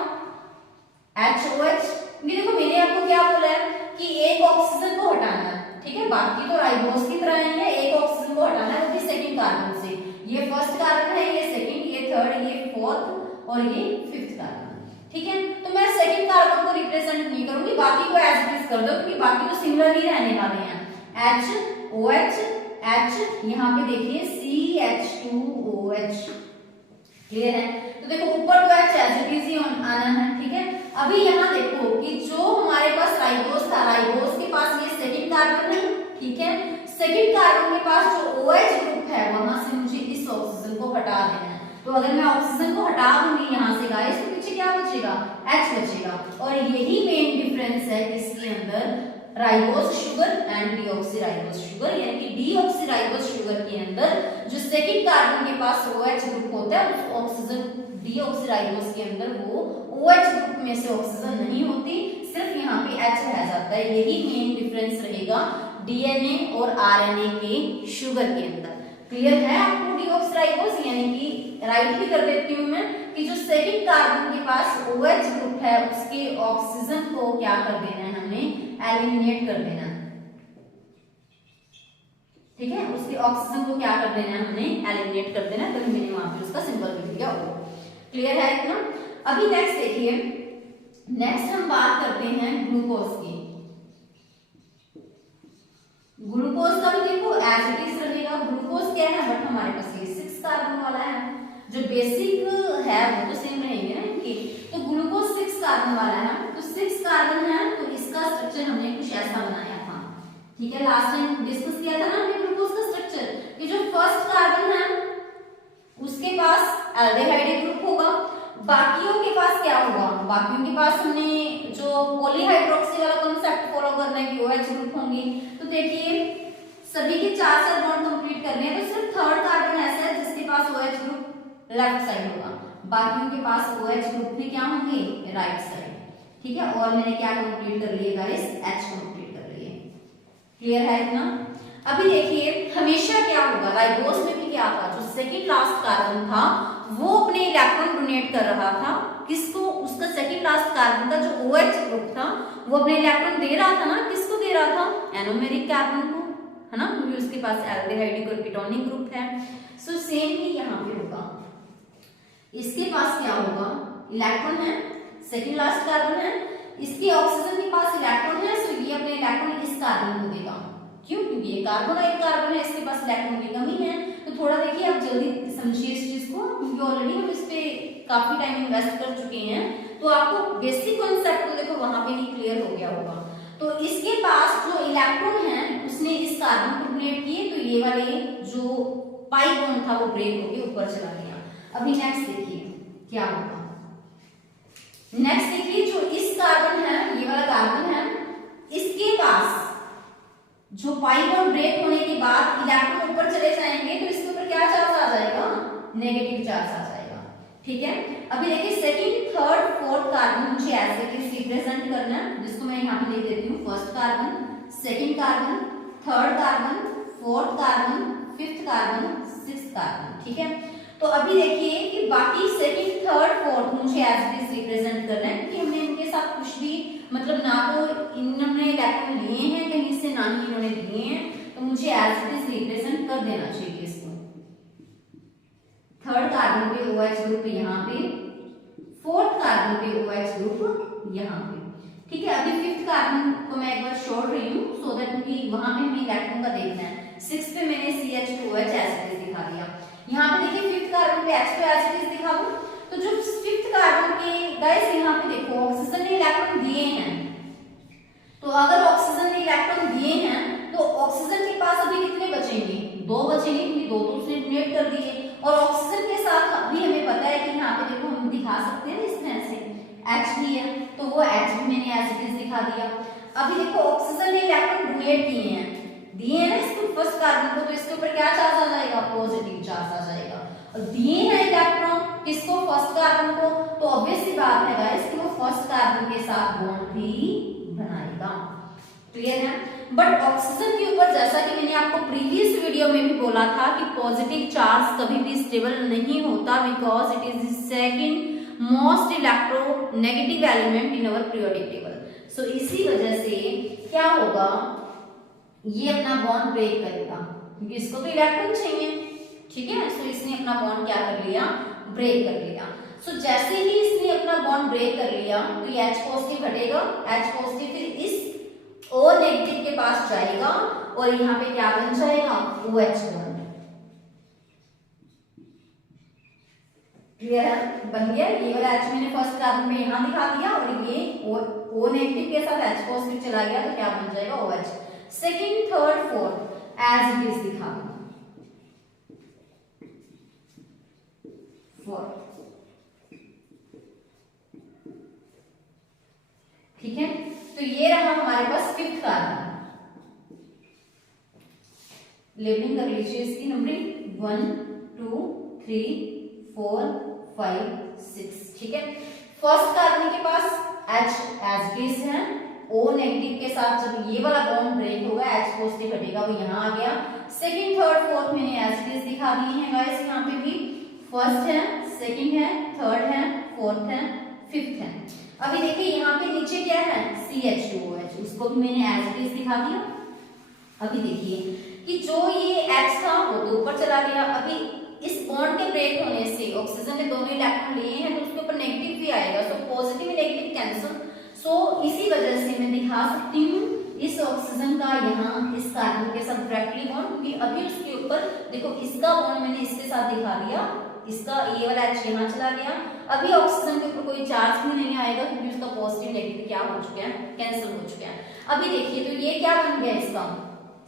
HOH। ये देखो मैंने आपको क्या बोला है कि एक ऑक्सीजन को हटाना है, ठीक है, बाकी तो राइबोज की तरह ही है, एक ऑक्सीजन को हटाना है वो भी सेकंड कार्बन से। ये फर्स्ट कार्बन है, ये सेकंड, ये थर्ड, ये फोर्थ और ये फिफ्थ कार्बन, ठीक है। तो मैं सेकंड कार्बन को रिप्रेजेंट नहीं करूंगी, बाकी को एज इट इज कर दो क्योंकि बाकी तो सिमिलर ही रहने वाले हैं। HOH, H, यहाँ पे देखिए CH2OH, क्लियर है। तो देखो ऊपर तो H एज इट इज ही आना है, ठीक है। अभी यहाँ देखो कि जो हमारे पास राइबोज था, राइबोज के पास ये सेकंड कार्बन है, ठीक है। सेकंड कार्बन के पास जो OH ग्रुप है वहां से मुझे इस ऑक्सीजन को हटा देना है। तो अगर मैं ऑक्सीजन को हटा दूंगी यहाँ से गाइस, तो पीछे क्या बचेगा, H बचेगा। और यही मेन डिफरेंस है किसके अंदर, ribose sugar and deoxyribose sugar, यानी कि डीऑक्सीराइबोज शुगर के अंदर जो सेकंड कार्बन के पास OH ग्रुप होता है, उस ऑक्सीजन डीऑक्सीराइबोज के अंदर वो OH ग्रुप में से ऑक्सीजन नहीं होती, सिर्फ यहाँ पे H रह जाता है। यही मेन डिफरेंस रहेगा DNA और RNA के शुगर के अंदर। क्लियर है आपको डीऑक्सीराइबोज, यानी कि राइट भी कर देती हूँ मैं कि जो सेकंड कार्बन के पास OH ग्रुप है उसके ऑक्सीजन को क्या कर देना है, हमने एलिमिनेट कर देना, ठीक है, उसके ऑक्सीजन को क्या कर देना है, हमने एलिमिनेट कर देना। तभी मैंने वहां पे उसका सिंबल लिख दिया। क्लियर है इतना। अभी नेक्स्ट देखिए, नेक्स्ट हम बात करते हैं ग्लूकोज की। ग्लूकोज का भी देखो एज इट इज रहेगा। ग्लूकोज क्या है, बट हमारे पास ये 6 कार्बन वाला है, जो बेसिक है वो तो सेम रहेंगे ना इनके। तो ग्लूकोज 6 कार्बन वाला है, तो 6 कार्बन है, तो इसका स्ट्रक्चर हमने कुछ ऐसा बनाया था, ठीक है। लास्ट टाइम डिस्कस किया था ना हमने ग्लूकोज का स्ट्रक्चर, कि जो फर्स्ट कार्बन है उसके पास एल्डिहाइड ग्रुप होगा, बाकियों के पास क्या होगा, बाकियों के पास हमने जो पॉलीहाइड्रोक्सी वाला कांसेप्ट फॉलो करना है कि OH ग्रुप होंगे। तो देखिए सभी के 4 बॉन्ड कंप्लीट करने हैं, तो सिर्फ थर्ड कार्बन ऐसा है जिसके पास OH ग्रुप लेफ्ट साइड होगा, बाकियों के पास OH ग्रुप भी क्या होंगे, राइट साइड, ठीक है। और मैंने क्या कंप्लीट कर लिए गाइस, H कंप्लीट कर लिए। क्लियर है इतना। अभी देखिए हमेशा क्या होगा, राइबोज में भी क्या था, जो सेकंड लास्ट कार्बन था वो अपने इलेक्ट्रॉन डोनेट कर रहा था, किसको, उसका सेकंड लास्ट कार्बन का जो OH ग्रुप था वो अपने इलेक्ट्रॉन दे रहा था ना, किसको दे रहा था, एनोमेरिक कार्बन को, है ना, क्योंकि उसके पास एल्डिहाइड और कीटोनिक ग्रुप है। सो सेम ही यहाँ पे होगा, इसके पास क्या होगा, इलेक्ट्रॉन है, सेकंड लास्ट कार्बन है, इसके ऑक्सीजन के पास इलेक्ट्रॉन है, सो ये अपने इलेक्ट्रॉन इस कार्बन को देगा। क्यों, क्योंकि ये कार्बन एक कार्बन है, इसके पास इलेक्ट्रॉन की कमी है। तो थोड़ा देखिए आप जल्दी समझिए इस चीज को, क्योंकि ऑलरेडी हम इस पे काफी टाइम इन्वेस्ट कर चुके हैं, तो आपको बेसिक कॉन्सेप्ट तो देखो वहां पे ही क्लियर हो गया होगा। तो इसके पास जो इलेक्ट्रॉन है उसने इस कार्बन को डोनेट किए, तो ये वाले जो पाई बॉन्ड था वो ब्रेक होके ऊपर चला गया। अभी नेक्स्ट देखिए क्या होगा, नेक्स्ट देखिए जो इस कार्बन है, ये वाला कार्बन है, इसके पास जो पाई बॉन्ड ब्रेक होने के बाद इलेक्ट्रॉन ऊपर चले जाएंगे, तो इसके ऊपर क्या चार्ज आ जाएगा, नेगेटिव चार्ज आ जाएगा, ठीक है। अभी देखिए सेकंड, थर्ड, फोर्थ कार्बन मुझे ऐसे रिप्रेजेंट करना है, जिसको मैं यहाँ पे लिख देती हूँ, first carbon, second carbon, third carbon, fourth carbon, fifth carbon, sixth carbon, ठीक है। तो अभी देखिए कि बाकी सेकंड, थर्ड, फोर्थ मुझे एज इट इज रिप्रेजेंट करना है, क्योंकि हमने इनके साथ कुछ भी मतलब ना तो इन्होंने इलेक्ट्रॉन लिए हैं कहीं से, ना ही इन्होंने दिए हैं, तो मुझे एज इट इज रिप्रेजेंट कर देना चाहिए इसको। थर्ड कार्बन पे OH ग्रुप यहाँ पे, फोर्थ कार्बन पे OH ग्रुप यहाँ पे, ठीक है। अभी फिफ्थ कार्बन को मैं एक बार छोड़ रही हूँ सो दैट क्योंकि वहां पे हमें इलेक्ट्रॉन का देखना है। 6 पे मैंने CH2OH एज इट इज दिखा दिया। यहाँ पे देखिए फिफ्थ कार्बन पे H पे एज इट इज दिखा दूं, तो जो फिफ्थ कार्बन के गाइस यहाँ पे देखो ऑक्सीजन ने इलेक्ट्रॉन दिए हैं, तो अगर ऑक्सीजन ने इलेक्ट्रॉन दिए हैं तो ऑक्सीजन के पास अभी कितने बचेंगे, 2 बचेंगे, क्योंकि 2 तो उसने डोनेट कर दिए, और ऑक्सीजन के साथ अभी हमें पता है कि यहाँ पे देखो हम दिखा सकते हैं इस तरह से H भी है, तो वो H भी मैंने एज इट इज दिखा दिया। अभी देखो ऑक्सीजन ने इलेक्ट्रॉन डोनेट दिए हैं ना इसको फर्स्ट कार्बन को, तो इसके ऊपर क्या चार्ज आ जाएगा, पॉजिटिव चार्ज आ जाएगा। और दिए हैं इलेक्ट्रॉन किसको, फर्स्ट कार्बन को, तो ऑब्वियस सी बात है गाइस कि वो फर्स्ट कार्बन के साथ बॉन्ड भी बनाएगा। क्लियर है। बट ऑक्सीजन के ऊपर जैसा कि मैंने आपको प्रीवियस वीडियो में भी बोला था कि पॉजिटिव चार्ज कभी भी स्टेबल नहीं होता, because it is the second most electronegative element in our periodic table. So इसी वजह से क्या होगा, ये अपना बॉन्ड ब्रेक करेगा क्योंकि इसको तो इलेक्ट्रॉन चाहिए, ठीक है। सो इसने अपना बॉन्ड क्या कर लिया, ब्रेक कर लिया। सो जैसे ही इसने अपना बॉन्ड ब्रेक कर लिया तो ये H पॉजिटिव हटेगा, H पॉजिटिव फिर इस O नेगेटिव के पास जाएगा और यहाँ पे क्या बन जाएगा, OH बॉन्ड। क्लियर है, बन गया। ये वाला H मैंने फर्स्ट कार्बन में यहाँ दिखा दिया और ये O नेगेटिव के साथ H पॉजिटिव चला गया तो क्या बन जाएगा, OH। Second, third, fourth as it is दिखा दो। ठीक है, तो ये रहा हमारे पास फिफ्थ कार्बन। लेबलिंग कर लीजिए इसकी नंबरिंग 1 2 3 4 5 6। ठीक है, फर्स्ट कार्बन के पास H एज इट इज है, O नेगेटिव के साथ जब ये वाला बॉन्ड ब्रेक होगा H पॉजिटिव हटेगा, वो यहाँ आ गया। सेकंड, थर्ड, फोर्थ मैंने एज इट इज दिखा दिए हैं गाइस। यहाँ पे भी फर्स्ट है, सेकंड है, थर्ड है, फोर्थ है, फिफ्थ है। अभी देखिए यहाँ पे नीचे क्या है, CH2OH, उसको भी मैंने एज इट इज दिखा दिया। अभी देखिए कि जो ये H था वो तो ऊपर चला गया। अभी इस बॉन्ड के ब्रेक होने से ऑक्सीजन ने दोनों इलेक्ट्रॉन लिए हैं तो उसके ऊपर नेगेटिव भी आएगा, सो पॉजिटिव नेगेटिव कैंसिल। सो इसी वजह से मैं दिखा सकती हूँ इस ऑक्सीजन का यहाँ इस कार्बन के साथ डायरेक्टली बॉन्ड, क्योंकि अभी उसके ऊपर देखो इसका बॉन्ड मैंने इसके साथ दिखा दिया, इसका ये वाला H यहाँ चला गया। अभी ऑक्सीजन के ऊपर कोई चार्ज भी नहीं आएगा क्योंकि उसका पॉजिटिव नेगेटिव क्या हो चुका है, कैंसिल हो चुका है। अभी देखिए तो ये क्या बन गया, इसका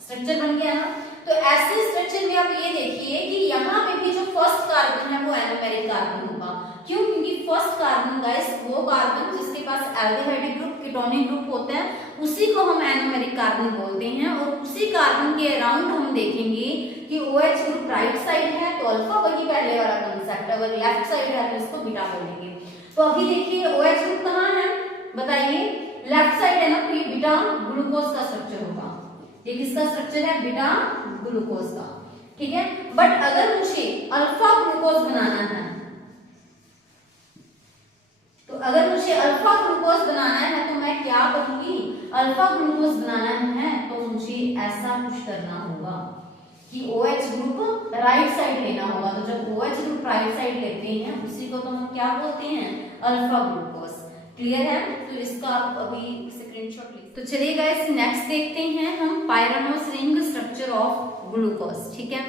स्ट्रक्चर बन गया ना। तो ऐसे स्ट्रक्चर में आप ये देखिए कि यहाँ पे भी जो फर्स्ट कार्बन है वो एनोमेरिक कार्बन होगा। क्यों, क्योंकि फर्स्ट कार्बन गाइस वो कार्बन जिसके पास एल्डिहाइड ग्रुप कीटोनिक ग्रुप होते हैं उसी को हम एनोमेरिक कार्बन बोलते हैं। और उसी कार्बन के अराउंड हम देखेंगे कि OH ग्रुप राइट साइड है तो अल्फा, वही पहले वाला कंसेप्ट। अगर लेफ्ट साइड है तो इसको बीटा बोलेंगे। तो अभी देखिए OH ग्रुप कहाँ है बताइए, लेफ्ट साइड है ना, तो ये बीटा ग्लूकोज का स्ट्रक्चर होगा। ये किसका स्ट्रक्चर है, बीटा ग्लूकोज का। ठीक है, बट अगर मुझे अल्फा ग्लूकोज बनाना है, तो अगर मुझे अल्फा ग्लूकोज बनाना है तो मैं क्या करूंगी, अल्फा ग्लूकोज बनाना है तो मुझे ऐसा कुछ करना होगा कि OH ग्रुप राइट साइड लेना होगा। तो जब OH ग्रुप राइट साइड लेते हैं उसी को तो हम क्या बोलते हैं, अल्फा ग्लूकोज। क्लियर है, तो इसका आप अभी स्क्रीनशॉट लीजिए। तो चलिए गाइस नेक्स्ट देखते हैं हम पायरानोस रिंग स्ट्रक्चर ऑफ ग्लूकोज। ठीक है,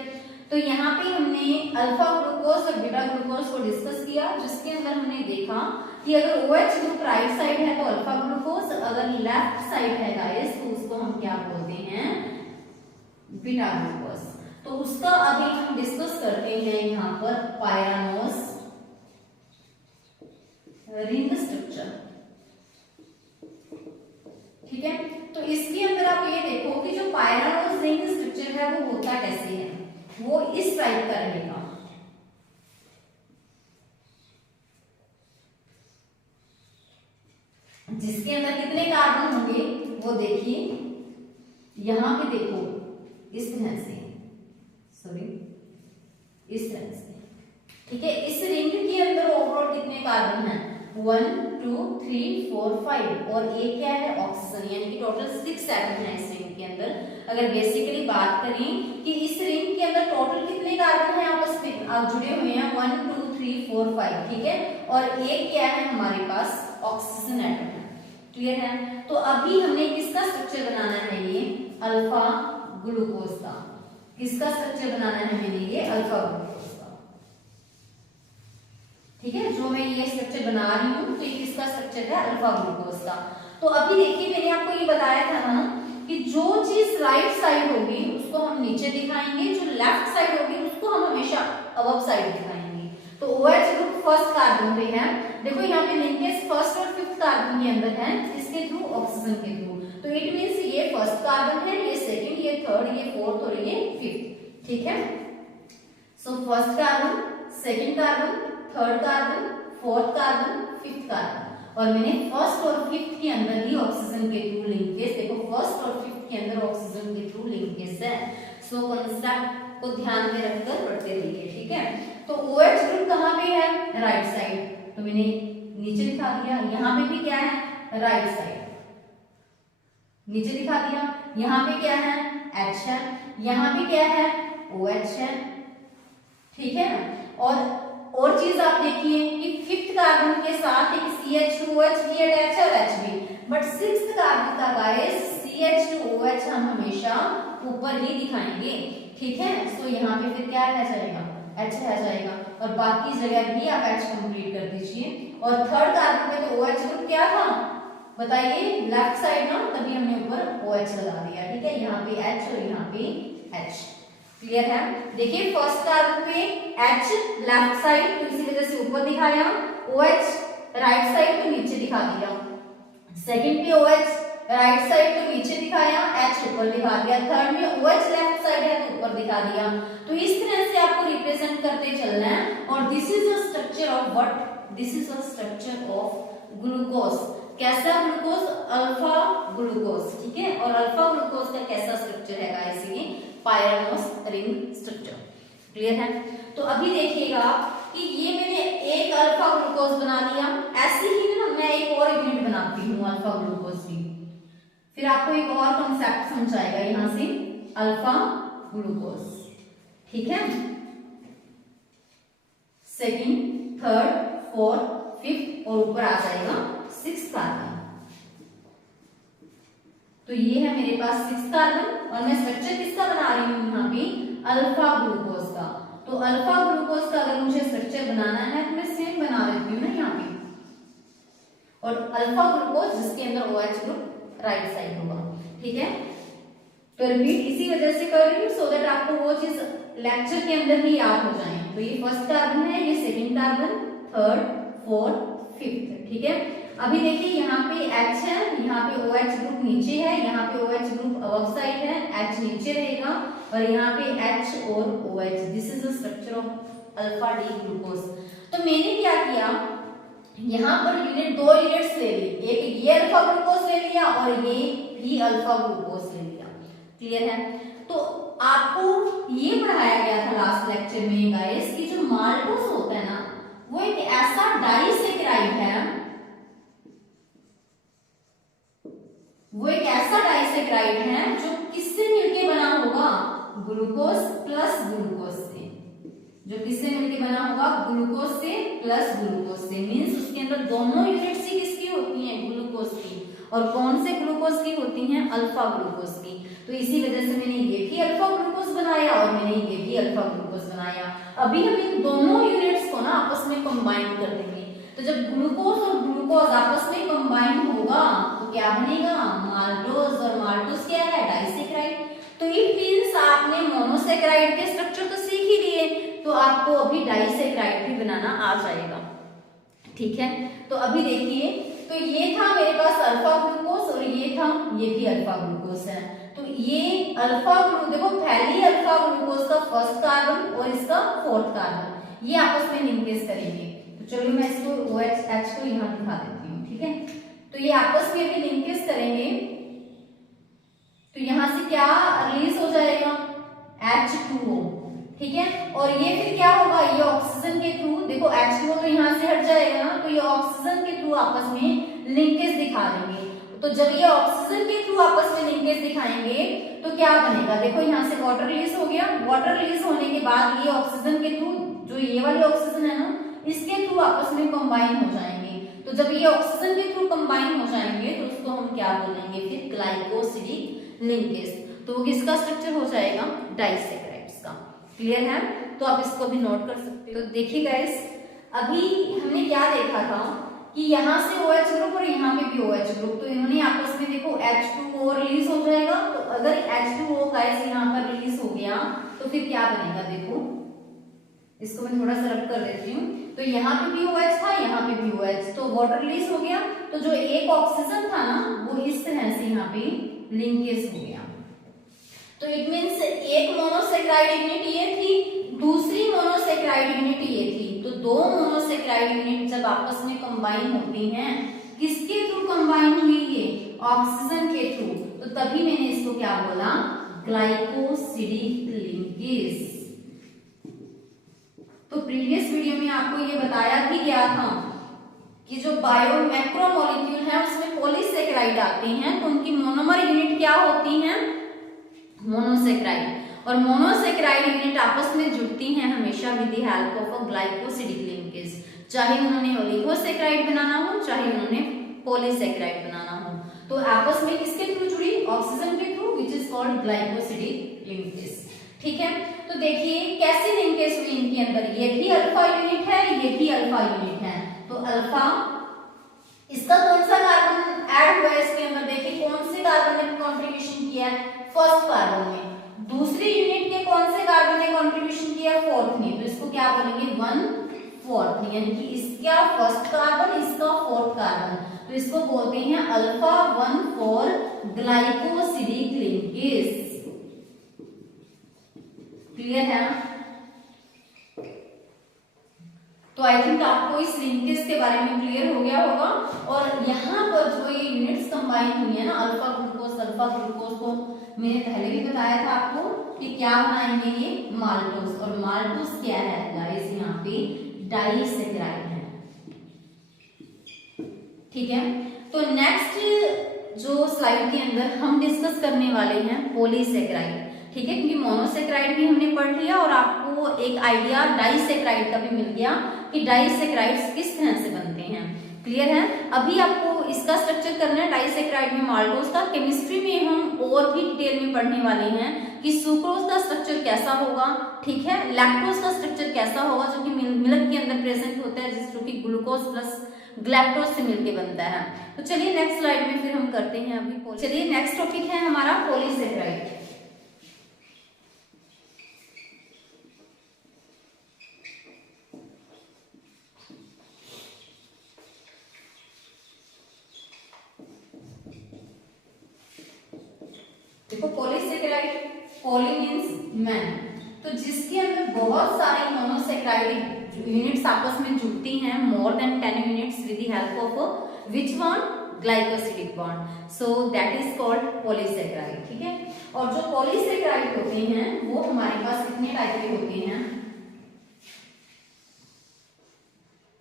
तो यहाँ पे हमने अल्फा ग्लूकोज और बीटा ग्लूकोज को डिस्कस किया, जिसके अंदर हमने देखा कि अगर OH ग्रुप राइट साइड है तो अल्फा ग्लूकोज, अगर लेफ्ट साइड है गाइस तो उसको हम क्या बोलते हैं, बीटा ग्लूकोज। तो उसका अभी हम डिस्कस करते हैं यहाँ पर पायरानोस रिंग स्ट्रक्चर। ठीक है, तो इसके अंदर आप ये देखो कि जो पायरानोस रिंग स्ट्रक्चर है वो होता कैसे है, वो इस टाइप का रहेगा। जिसके अंदर कितने कार्बन होंगे वो देखिए, यहां पे देखो इस तरह से, सॉरी इस तरह से। ठीक है, इस रिंग के अंदर ओवरऑल कितने कार्बन हैं, 1 2 3 4 5 और एक क्या है, ऑक्सीजन, यानी कि टोटल 6 एटम है इस रिंग के अंदर। अगर बेसिकली बात करें कि इस रिंग के अंदर टोटल कितने कार्बन हैं आपस में आप जुड़े हुए हैं, 1 2 3 4 5। ठीक है, और एक क्या है हमारे पास, ऑक्सीजन एटम है। क्लियर है, तो अभी हमने किसका स्ट्रक्चर बनाना है, ये अल्फा ग्लूकोज का। किसका स्ट्रक्चर बनाना है मैंने, ये अल्फा ग्लूकोज का। ठीक है, जो मैं ये स्ट्रक्चर बना रही हूँ तो ये किसका स्ट्रक्चर है, अल्फा ग्लूकोज का। तो अभी देखिए मैंने आपको ये बताया था ना कि जो चीज राइट साइड होगी उसको हम नीचे दिखाएंगे, जो लेफ्ट साइड होगी उसको हम हमेशा अबव साइड दिखाएंगे। तो OH ग्रुप फर्स्ट कार्बन पे है, देखो यहाँ पे लिंकेज फर्स्ट और फिफ्थ कार्बन के अंदर है, इसके थ्रू ऑक्सीजन के थ्रू। तो इट मींस ये फर्स्ट कार्बन है, ये सेकंड, ये थर्ड, ये फोर्थ और ये फिफ्थ। ठीक है, so first carbon, second carbon, third carbon, fourth carbon, fifth carbon, और मैंने फर्स्ट और फिफ्थ के अंदर ही ऑक्सीजन के थ्रू लिंकेज, देखो फर्स्ट और फिफ्थ के अंदर ऑक्सीजन के थ्रू लिंकेज है। सो कंसेप्ट को ध्यान में रखकर पढ़ते रहिए। ठीक है, तो OH ग्रुप कहाँ पे है? राइट साइड, तो मैंने नीचे दिखा दिया। यहाँ पे भी क्या है? राइट साइड, नीचे दिखा दिया। यहाँ पे क्या है? H है, यहाँ पे क्या है? OH है। ठीक है, और चीज आप देखिए कि फिफ्थ कार्बन के साथ एक CH2OH भी अटैच है और H भी, बट सिक्स्थ कार्बन का गाइस CH2OH हम हमेशा ऊपर ही दिखाएंगे। ठीक है, सो यहाँ पे फिर क्या रह जाएगा? H रह जाएगा, और बाकी जगह भी आप H कंप्लीट कर दीजिए। और थर्ड कार्बन पे तो OH ग्रुप क्या था बताइए? लेफ्ट साइड ना, तभी हमने ऊपर OH लगा दिया। ठीक है, यहाँ पे H और यहाँ पे H। क्लियर है? देखिए फर्स्ट कार्बन पे H लेफ्ट साइड, तो इसी वजह से ऊपर दिखाया, OH राइट साइड तो नीचे दिखा दिया। सेकंड पे OH राइट साइड तो नीचे दिखाया, H ऊपर दिखा दिया। थर्ड में OH लेफ्ट साइड है तो ऊपर दिखा दिया। तो इस तरह से आपको रिप्रेजेंट करते चलना है। और this is the structure of what? This is the structure of glucose. कैसा ग्लूकोज? Alpha glucose. ठीक है, और अल्फा ग्लूकोज का कैसा स्ट्रक्चर है गाइस? ये पायरानोस रिंग स्ट्रक्चर। क्लियर है? तो अभी देखिएगा कि ये मैंने एक अल्फा ग्लूकोज बना लिया, ऐसे ही ना मैं एक और यूनिट बनाती हूँ अल्फा ग्लूकोज की, फिर आपको एक और कॉन्सेप्ट समझाएगा यहां से अल्फा ग्लूकोज। ठीक है, सेकंड, थर्ड, फोर्थ, फिफ्थ और ऊपर आ जाएगा सिक्स्थ कार्बन। तो ये है मेरे पास सिक्स्थ कार्बन, और मैं स्ट्रक्चर किसका बना रही हूँ यहाँ पे? अल्फा ग्लूकोज का। तो अल्फा ग्लूकोज का अगर मुझे स्ट्रक्चर बनाना है तो मैं सेम बना देती हूँ ना यहाँ पे, और अल्फा ग्लूकोज जिसके अंदर OH ग्रुप राइट साइड होगा। ठीक है, तो रिपीट इसी वजह से कर रही हूँ सो दैट आपको वो चीज लेक्चर के अंदर ही याद हो जाए। तो ये फर्स्ट कार्बन है, ये second carbon, third, fourth, fifth. ठीक है, अभी देखिए यहाँ पे H है, यहाँ पे OH ग्रुप नीचे है, यहाँ पे OH ग्रुप अबव साइड है, H नीचे रहेगा, और यहाँ पे H और OH। This is the structure of alpha D glucose. तो मैंने क्या किया, यहाँ पर यूनिट दो यूनिट्स ले ली, एक ये अल्फा ग्लूकोज ले लिया और ये भी अल्फा ग्लूकोज ले लिया। क्लियर है? तो आपको ये पढ़ाया गया था लास्ट लेक्चर में गाइस कि जो माल्टोज होता है ना, वो एक ऐसा डाइसेकेराइड है, वो एक ऐसा डाइसेकेराइड है जो किससे मिलके बना होगा? ग्लूकोज प्लस ग्लूकोज से। जो किससे मिलके बना होगा? ग्लूकोज से प्लस ग्लूकोज से। मींस उसके अंदर दोनों यूनिट्स ही किसकी होती हैं? ग्लूकोज की। और कौन से ग्लूकोज की होती हैं? अल्फा ग्लूकोज की। तो इसी वजह से मैंने ये भी अल्फा ग्लूकोज बनाया और मैंने ये भी अल्फा ग्लूकोज बनाया। अभी हम इन दोनों यूनिट्स को ना आपस में कंबाइन कर देंगे। तो जब ग्लूकोज और ग्लूकोज आपस में कंबाइन होगा तो क्या बनेगा? माल्टोज। और माल्टोज क्या है? डाइसेकेराइड। तो इट मींस आपने मोनोसेकेराइड के स्ट्रक्चर तो सीख ही लिए, तो आपको अभी डाइसेकेराइड भी बनाना आ जाएगा। ठीक है, तो अभी देखिए, तो ये था मेरे पास अल्फा ग्लूकोज और ये था, ये भी अल्फा ग्लूकोज है। तो ये अल्फा ग्लूकोज देखो, पहली अल्फा ग्लूकोज का फर्स्ट कार्बन और इसका फोर्थ कार्बन ये आपस में लिंकेज करेंगे। तो चलो मैं इसको OH को यहाँ दिखा देती हूँ। ठीक है, तो ये आपस में भी लिंकेज करेंगे, तो यहाँ से क्या रिलीज हो जाएगा? H2O। ठीक है, और ये फिर क्या होगा? ये ऑक्सीजन के थ्रू, देखो H2O तो यहाँ से हट जाएगा ना, तो ये ऑक्सीजन के थ्रू आपस में लिंकेज दिखा देंगे। तो जब ये ऑक्सीजन के थ्रू आपस में लिंकेज दिखाएंगे तो क्या बनेगा? देखो यहाँ से वाटर रिलीज हो गया, वाटर रिलीज होने के बाद ये ऑक्सीजन के थ्रू, जो ये वाली ऑक्सीजन है ना, इसके थ्रू आपस में कंबाइन हो जाएंगे। तो जब ये ऑक्सीजन के थ्रू कंबाइन हो जाएंगे तो उसको हम क्या बोलेंगे? फिर ग्लाइकोसिडिक लिंकेज। तो वो किसका स्ट्रक्चर हो जाएगा? डाइसेकेराइड्स का। क्लियर है? तो आप इसको भी नोट कर सकते हो। तो देखिए गाइस, अभी हमने क्या देखा था कि यहाँ से OH ग्रुप और यहाँ पे भी OH ग्रुप, तो इन्होंने आपस में देखो H2O रिलीज हो जाएगा। तो अगर H2O गाइस यहाँ पर रिलीज हो गया तो फिर क्या बनेगा? देखो इसको मैं थोड़ा सा रब कर देती हूँ। तो यहाँ पे भी OH था, यहाँ पे भी OH, तो वाटर रिलीज हो गया। तो जो एक ऑक्सीजन था ना वो इस तरह से यहाँ पे लिंकेज हो गया। तो इट मीन्स एक मोनोसेक्राइड यूनिट ये थी, दूसरी मोनोसेक्राइड यूनिट ये थी। तो दो मोनोसेक्राइड यूनिट जब आपस में कंबाइन होती हैं, किसके थ्रू कंबाइन हुई? ये ऑक्सीजन के थ्रू। तो तभी मैंने इसको क्या बोला? Glycosidic linkage. तो प्रीवियस वीडियो में आपको ये बताया भी गया था कि जो बायो मैक्रोमोलेक्यूल है उसमें पॉलीसेकेराइड आते हैं, तो उनकी मोनोमर यूनिट क्या होती हैं? मोनोसेकेराइड। और मोनोसेकेराइड यूनिट आपस में जुड़ती हैं हमेशा with the help of a glycosidic linkage, चाहे उन्होंने ओलिगोसेकेराइड बनाना हो, चाहे उन्होंने पॉलीसेकेराइड बनाना हो। तो आपस में किसके थ्रू जुड़ी? ऑक्सीजन के through, which is called glycosidic linkage. ठीक है, तो देखिए कैसे लिंकेज हुई इनके अंदर। ये भी अल्फा यूनिट है, ये भी अल्फा यूनिट है। तो अल्फा, इसका कौन सा कार्बन ऐड हुआ है इसके अंदर? देखिए कौन से कार्बन ने कंट्रीब्यूशन किया है? फर्स्ट कार्बन में। दूसरी यूनिट के कौन से कार्बन ने कंट्रीब्यूशन किया? फोर्थ ने। तो इसको क्या बोलेंगे? 1/4, यानी कि इसका फर्स्ट कार्बन, इसका फोर्थ कार्बन। तो इसको बोलते हैं अल्फा 1/4 ग्लाइकोसिडिक लिंकेज। क्लियर है? तो आई थिंक आपको इस लिंकेज के बारे में क्लियर हो गया होगा। और यहाँ पर जो ये यूनिट्स कंबाइन हुई है ना, अल्फा ग्लूकोज अल्फा ग्लूकोज, को मैंने पहले भी बताया था आपको कि क्या बनाएंगे? ये माल्टोस। और माल्टोस क्या है गाइस? यहाँ पे डाइसेकेराइड है। ठीक है, तो नेक्स्ट जो स्लाइड के अंदर हम डिस्कस करने वाले हैं पॉलीसेकेराइड। ठीक है, क्योंकि मोनोसेकेराइड भी हमने पढ़ लिया और आपको एक आइडिया डाइसेकेराइड का भी मिल गया कि डाइसेकेराइड्स किस तरह से बनते हैं। क्लियर है? अभी आपको इसका स्ट्रक्चर करना है डाइसेकेराइड में माल्टोस का। केमिस्ट्री में हम और भी डिटेल में पढ़ने वाले हैं कि सुक्रोज का स्ट्रक्चर कैसा होगा, ठीक है, लैक्टोज का स्ट्रक्चर कैसा होगा जो कि मिल्क के अंदर प्रेजेंट होता है, जिसको कि ग्लूकोज प्लस ग्लैक्टोज से मिलके बनता है। तो चलिए नेक्स्ट स्लाइड में फिर हम करते हैं अभी। चलिए नेक्स्ट टॉपिक है हमारा पॉलीसेकेराइड। देखो पॉलीसेकेराइड, पॉली मींस मैन, तो जिसके अंदर बहुत सारी मोनोसेकेराइड यूनिट्स आपस में जुड़ती हैं, more than 10 units with the help of which bond? Glycosidic bond. So that is called polysaccharide. ठीक है, और जो पॉलीसेकेराइड होते हैं वो हमारे पास कितने टाइप के होते हैं?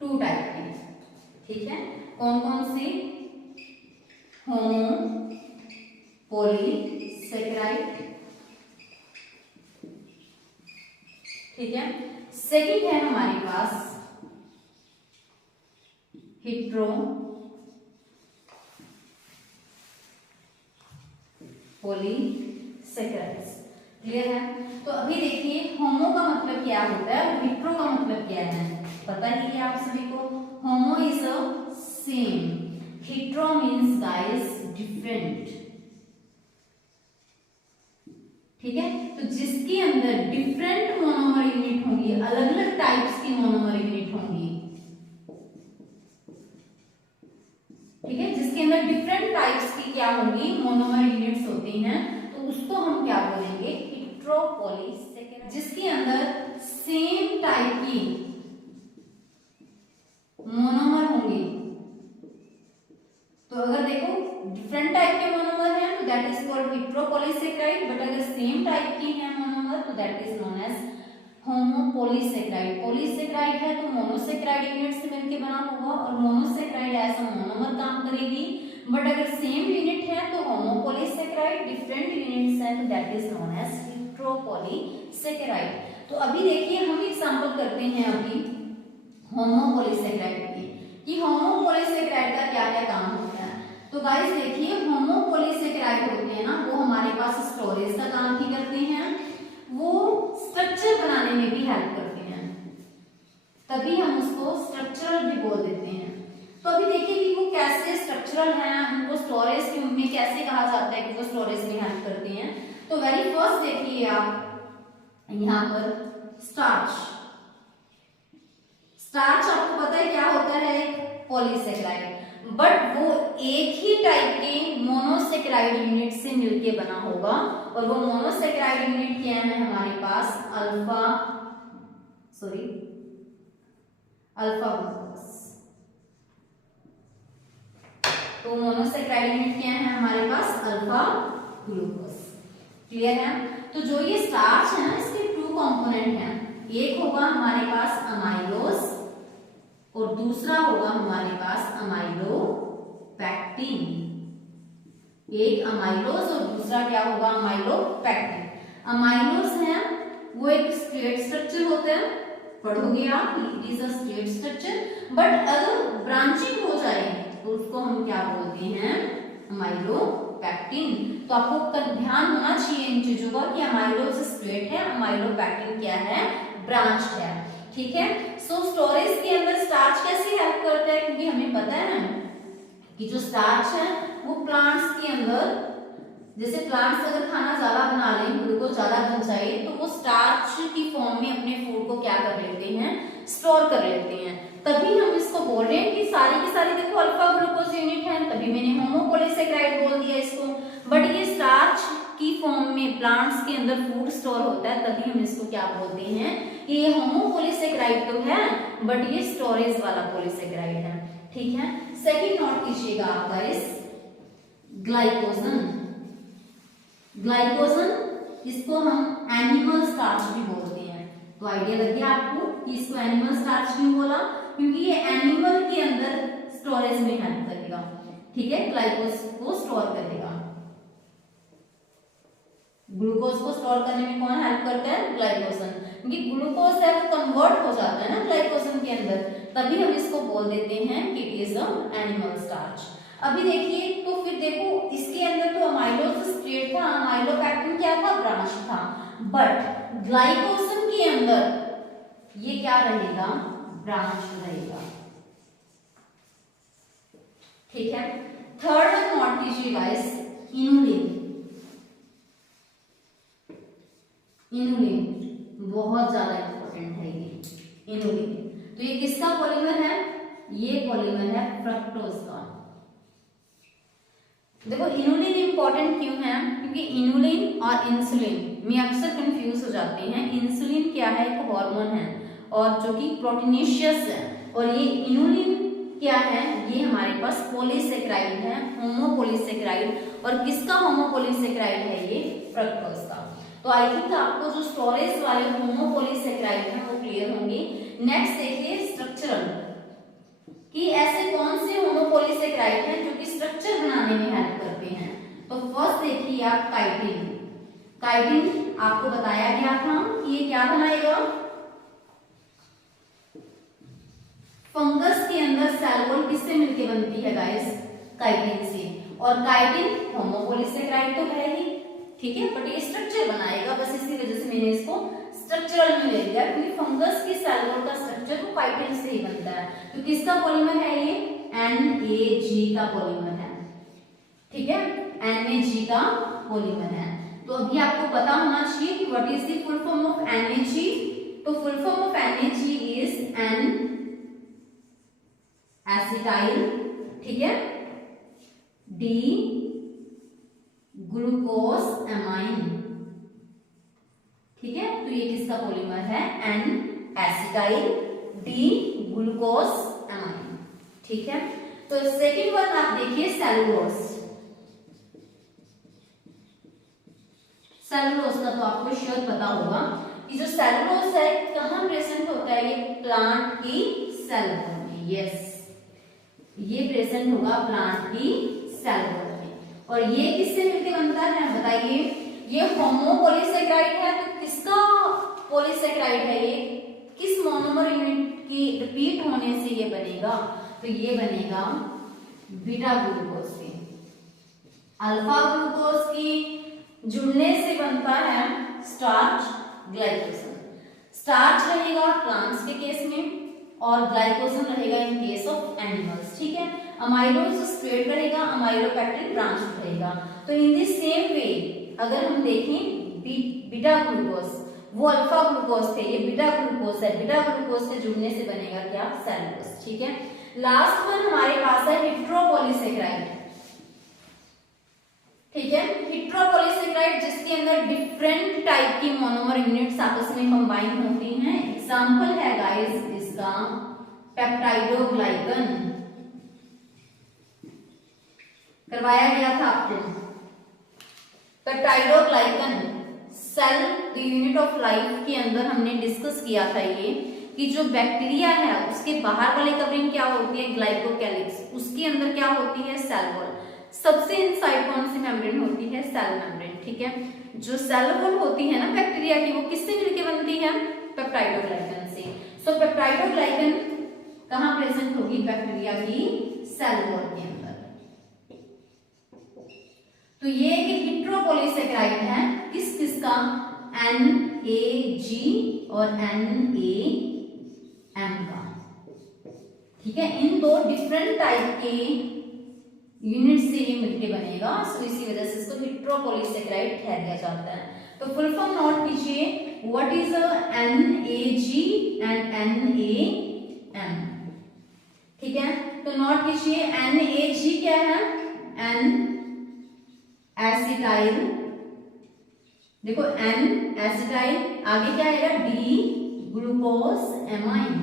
2 टाइप के। ठीक है, कौन कौन से? होमो पॉलीसेकेराइड। ठीक है, सेकंड है हमारे पास हेटेरो पॉलीसेकेराइड्स। क्लियर है? तो अभी देखिए होमो का मतलब क्या होता है और हेटेरो का मतलब क्या है, पता ही है आप सभी को। Homo is a same, hetero means guys different. ठीक है, तो जिसके अंदर डिफरेंट मोनोमर यूनिट होंगी, अलग अलग टाइप्स की मोनोमर यूनिट होंगी। ठीक है, जिसके अंदर डिफरेंट टाइप्स की क्या होंगी? मोनोमर यूनिट्स होती हैं, तो उसको हम क्या बोलेंगे? Hetero polysaccharide. जिसके अंदर सेम टाइप की मोनोमर होंगे, तो अगर देखो डिफरेंट टाइप के मोनोमर हैं तो that is called hetero polysaccharide, but अगर सेम टाइप की हैं मोनोमर तो that is known as homo polysaccharide. Polysaccharide है तो मोनोसेकेराइड यूनिट से मिलकर बना होगा और मोनोसेकेराइड ऐसा मोनोमर काम करेगी, बट अगर सेम यूनिट है तो होमो पॉलीसेकेराइड, डिफरेंट यूनिट्स हैं तो that is known as hetero polysaccharide. तो अभी देखिए हम एग्जांपल करते हैं अभी होमो पॉलीसेकेराइड की कि होमो पॉलीसेकेराइड का क्या क्या काम होता है। तो गाइस देखिए होमो पॉलीसेकेराइड होते हैं ना, वो हमारे पास स्टोरेज का काम भी करते हैं, वो स्ट्रक्चर बनाने में भी हेल्प करते हैं, तभी हम उसको स्ट्रक्चरल भी बोल देते हैं। तो अभी देखिए कि वो कैसे स्ट्रक्चरल हैं, उनको स्टोरेज के में कैसे कहा जाता है कि वो स्टोरेज में हेल्प करते हैं। तो वेरी फर्स्ट देखिए आप यहाँ पर स्टार्च, स्टार्च आपको पता है क्या होता है, एक पॉलीसेकेराइड, बट वो एक ही टाइप के मोनोसेकेराइड यूनिट से मिलके बना होगा, और वो मोनोसेकेराइड यूनिट क्या है हमारे पास, अल्फा ग्लूकोज। तो मोनोसेकेराइड यूनिट क्या है हमारे पास, अल्फा ग्लूकोज। क्लियर है। तो जो ये स्टार्च है ना, इसके टू कंपोनेंट हैं, एक होगा हमारे पास अमाइलोज और दूसरा होगा हमारे पास अमाइलोपैक्टिन। एक अमाइलोज और दूसरा क्या होगा, अमाइलोपैक्टिन। अमाइलोज है वो एक स्ट्रेट स्ट्रक्चर होता है, पढ़ोगे आप, it is a straight structure, but अगर ब्रांचिंग हो जाए तो उसको हम क्या बोलते हैं, अमाइलोपैक्टिन। तो आपको ध्यान होना चाहिए इन चीजों का कि अमाइलोज स्ट्रेट है, अमाइलोपैक्टिन क्या है, ब्रांच है। ठीक है। सो स्टोरेज के अंदर स्टार्च कैसे हेल्प करता है, क्योंकि हमें पता है कि जो स्टार्च है वो प्लांट्स के अंदर, जैसे प्लांट्स अगर खाना ज्यादा बना लें, ग्लूकोज ज्यादा बन जाए, तो वो स्टार्च की फॉर्म में अपने फूड को क्या कर लेते हैं, स्टोर कर लेते हैं। तभी हम इसको बोल रहे हैं कि सारी की सारी देखो अल्फा ग्लूकोज यूनिट है, तभी मैंने होमोपॉलीसेकेराइड बोल दिया इसको, बट ये स्टार्च की फॉर्म में प्लांट्स के अंदर फूड स्टोर होता है, तभी हम इसको क्या बोलते हैं कि ये होमोपॉलीसेकेराइड तो है, बट ये स्टोरेज वाला पॉलीसेकेराइड है। ठीक है। सेकंड नोट कीजिएगा आप गाइस, ग्लाइकोजन। ग्लाइकोजन, इसको हम एनिमल स्टार्च भी बोलते हैं। तो आइडिया लग गया आपको कि इसको एनिमल स्टार्च क्यों बोला, क्योंकि ये एनिमल के अंदर स्टोरेज में हेल्प करेगा। ठीक है, ग्लाइकोज को स्टोर करेगा। ग्लूकोज को स्टोर करने में कौन हेल्प करता है, ग्लाइकोजन, क्योंकि ग्लूकोज है वो कन्वर्ट हो जाता है ना ग्लाइकोजन के अंदर, तभी हम इसको बोल देते हैं कि it is a animal starch. अभी देखिए, तो फिर देखो इसके अंदर तो अमाइलोज स्ट्रेट था, अमाइलोपैक्टिन क्या था, ब्रांच था, बट ग्लाइकोजन के अंदर ये क्या रहेगा, ब्रांच रहेगा। ठीक है। थर्ड वन नोट कीजिए गाइस, इनुलिन। इनुलिन बहुत ज्यादा इंपॉर्टेंट है ये इनुलिन। तो ये किसका पॉलीमर है, ये पॉलीमर है फ्रक्टोज का। देखो इनुलिन इंपॉर्टेंट क्यों है, क्योंकि इनुलिन और इंसुलिन में अक्सर कंफ्यूज हो जाते हैं। इंसुलिन क्या है, एक हार्मोन है और जो कि प्रोटीनेशियस है, और ये इनुलिन क्या है, ये हमारे पास पॉलीसेकेराइड है, होमोपॉलीसेकेराइड। और किसका होमोपॉलीसेकेराइड है, ये फ्रक्टोज का। तो आई थिंक आपको जो स्टोरेज वाले होमोपॉलीसेकेराइड हैं वो क्लियर होंगे। नेक्स्ट देखिए स्ट्रक्चरल, कि ऐसे कौन से होमोपॉलीसेकेराइड हैं जो कि स्ट्रक्चर बनाने में हेल्प करते हैं। तो फर्स्ट देखिए आप काइटिन। काइटिन आपको बताया गया था कि ये क्या बनाएगा, फंगस के अंदर सेल वॉल किससे मिलके बनती है गाइस, काइटिन से। और काइटिन होमोपॉलीसेकेराइड तो है ही, ठीक है, बट ये स्ट्रक्चर बनाएगा, बस इसी वजह से मैंने इसको स्ट्रक्चरल में ले लिया, क्योंकि फंगस के सेल वॉल का स्ट्रक्चर तो काइटिन से ही बनता है। तो किसका पॉलीमर है ये, NAG का पॉलीमर है। ठीक है, NAG का पॉलीमर है। तो अभी आपको पता होना चाहिए कि what is the full form of NAG। तो full form of NAG is N acetyl, ठीक है, D ग्लूकोज एमाइन। ठीक है, तो ये किसका पॉलीमर है, N acetyl D glucose amine. ठीक है। तो सेकंड वन आप देखिए सेलुलोज। सेलुलोज का तो आपको श्योर पता होगा कि जो सेलुलोज है कहाँ प्रेजेंट होता है, ये प्लांट की सेल वॉल में। यस, ये प्रेजेंट होगा प्लांट की सेल वॉल में। और ये किससे मिलकर बनता है बताइए, ये होमोपॉलीसेकेराइड है। तो किसका पॉलीसेकेराइड है ये, किस मोनोमर यूनिट की रिपीट होने से ये बनेगा, तो ये बनेगा बीटा ग्लूकोज के। अल्फा ग्लूकोज की जुड़ने से बनता है स्टार्च ग्लाइकोजन। स्टार्च रहेगा प्लांट्स के केस में और ग्लाइकोजन रहेगा इन केस ऑफ एनिमल्स। ठीक है, अमाइलोज स्ट्रेट रहेगा, अमाइलोपैक्टिन ब्रांच रहेगा। तो इन द सेम वे अगर हम देखें बीटा ग्लूकोज, वो अल्फा ग्लूकोज थे, ये बीटा ग्लूकोज है, बीटा ग्लूकोज से जुड़ने से बनेगा क्या, सेलुलोज। ठीक है, लास्ट वन हमारे पास है हेटेरोपॉलीसेकेराइड। ठीक है, हेटेरोपॉलीसेकेराइड जिसके अंदर डिफरेंट टाइप की मोनोमर यूनिट्स आपस में कंबाइन होती हैं। एग्जांपल है गाइस इसका पेप्टाइडोग्लाइकन, करवाया गया था आपको peptidoglycan. Cell the unit of life के अंदर हमने डिस्कस किया था ये कि जो बैक्टीरिया है उसके बाहर वाली कवरिंग क्या होती है, ग्लाइकोकैलिक्स, उसके अंदर क्या होती है, सेल वॉल। सबसे इनसाइड कौन सी मेम्ब्रेन होती है, सेल मेम्ब्रेन। ठीक है, जो सेल वॉल होती है ना बैक्टीरिया की, वो किससे मिलके बनती है, पेप्टाइडोग्लाइकन से। सो पेप्टाइडोग्लाइकन कहां प्रेजेंट होगी, बैक्टीरिया की सेल वॉल के अंदर। तो ये एक हेटेरोपॉलीसेकेराइड है, किस किस का, NAG और NAM का। ठीक है, इन दो डिफरेंट टाइप के यूनिट से ये मिलके बनेगा, सो इसी वजह से इसको हेटेरोपॉलीसेकेराइड कह दिया जाता है। तो फुल फॉर्म नोट कीजिए, what is NAG and NAM। ठीक है, तो नोट कीजिए NAG क्या है, N एसिटाइल, देखो N एसिटाइल, आगे क्या आएगा, D ग्लूकोज एमाइन।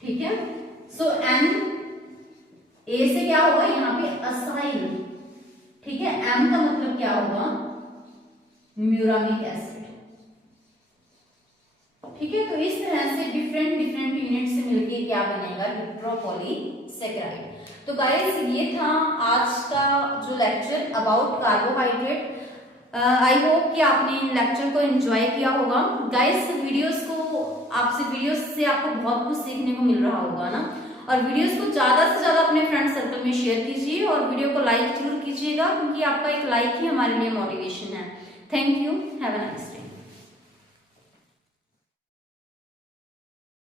ठीक है, सो N A से क्या होगा, यहाँ पे असाइल। ठीक है, M का मतलब क्या होगा, म्यूरामिक एसिड। ठीक है, तो इस तरह से डिफरेंट डिफरेंट यूनिट से मिलके क्या बनेगा, हेटेरोपॉलीसेकेराइड। तो गाइस ये था आज का जो lecture about carbohydrate. I hope कि आपने इन लेक्चर को एंजॉय किया होगा। गाइस वीडियोस से आपको बहुत कुछ सीखने को मिल रहा होगा ना, और वीडियोस को ज्यादा से ज्यादा अपने फ्रेंड सर्कल में शेयर कीजिए और वीडियो को लाइक जरूर कीजिएगा, क्योंकि आपका एक लाइक ही हमारे लिए मोटिवेशन है। Thank you, have a nice day.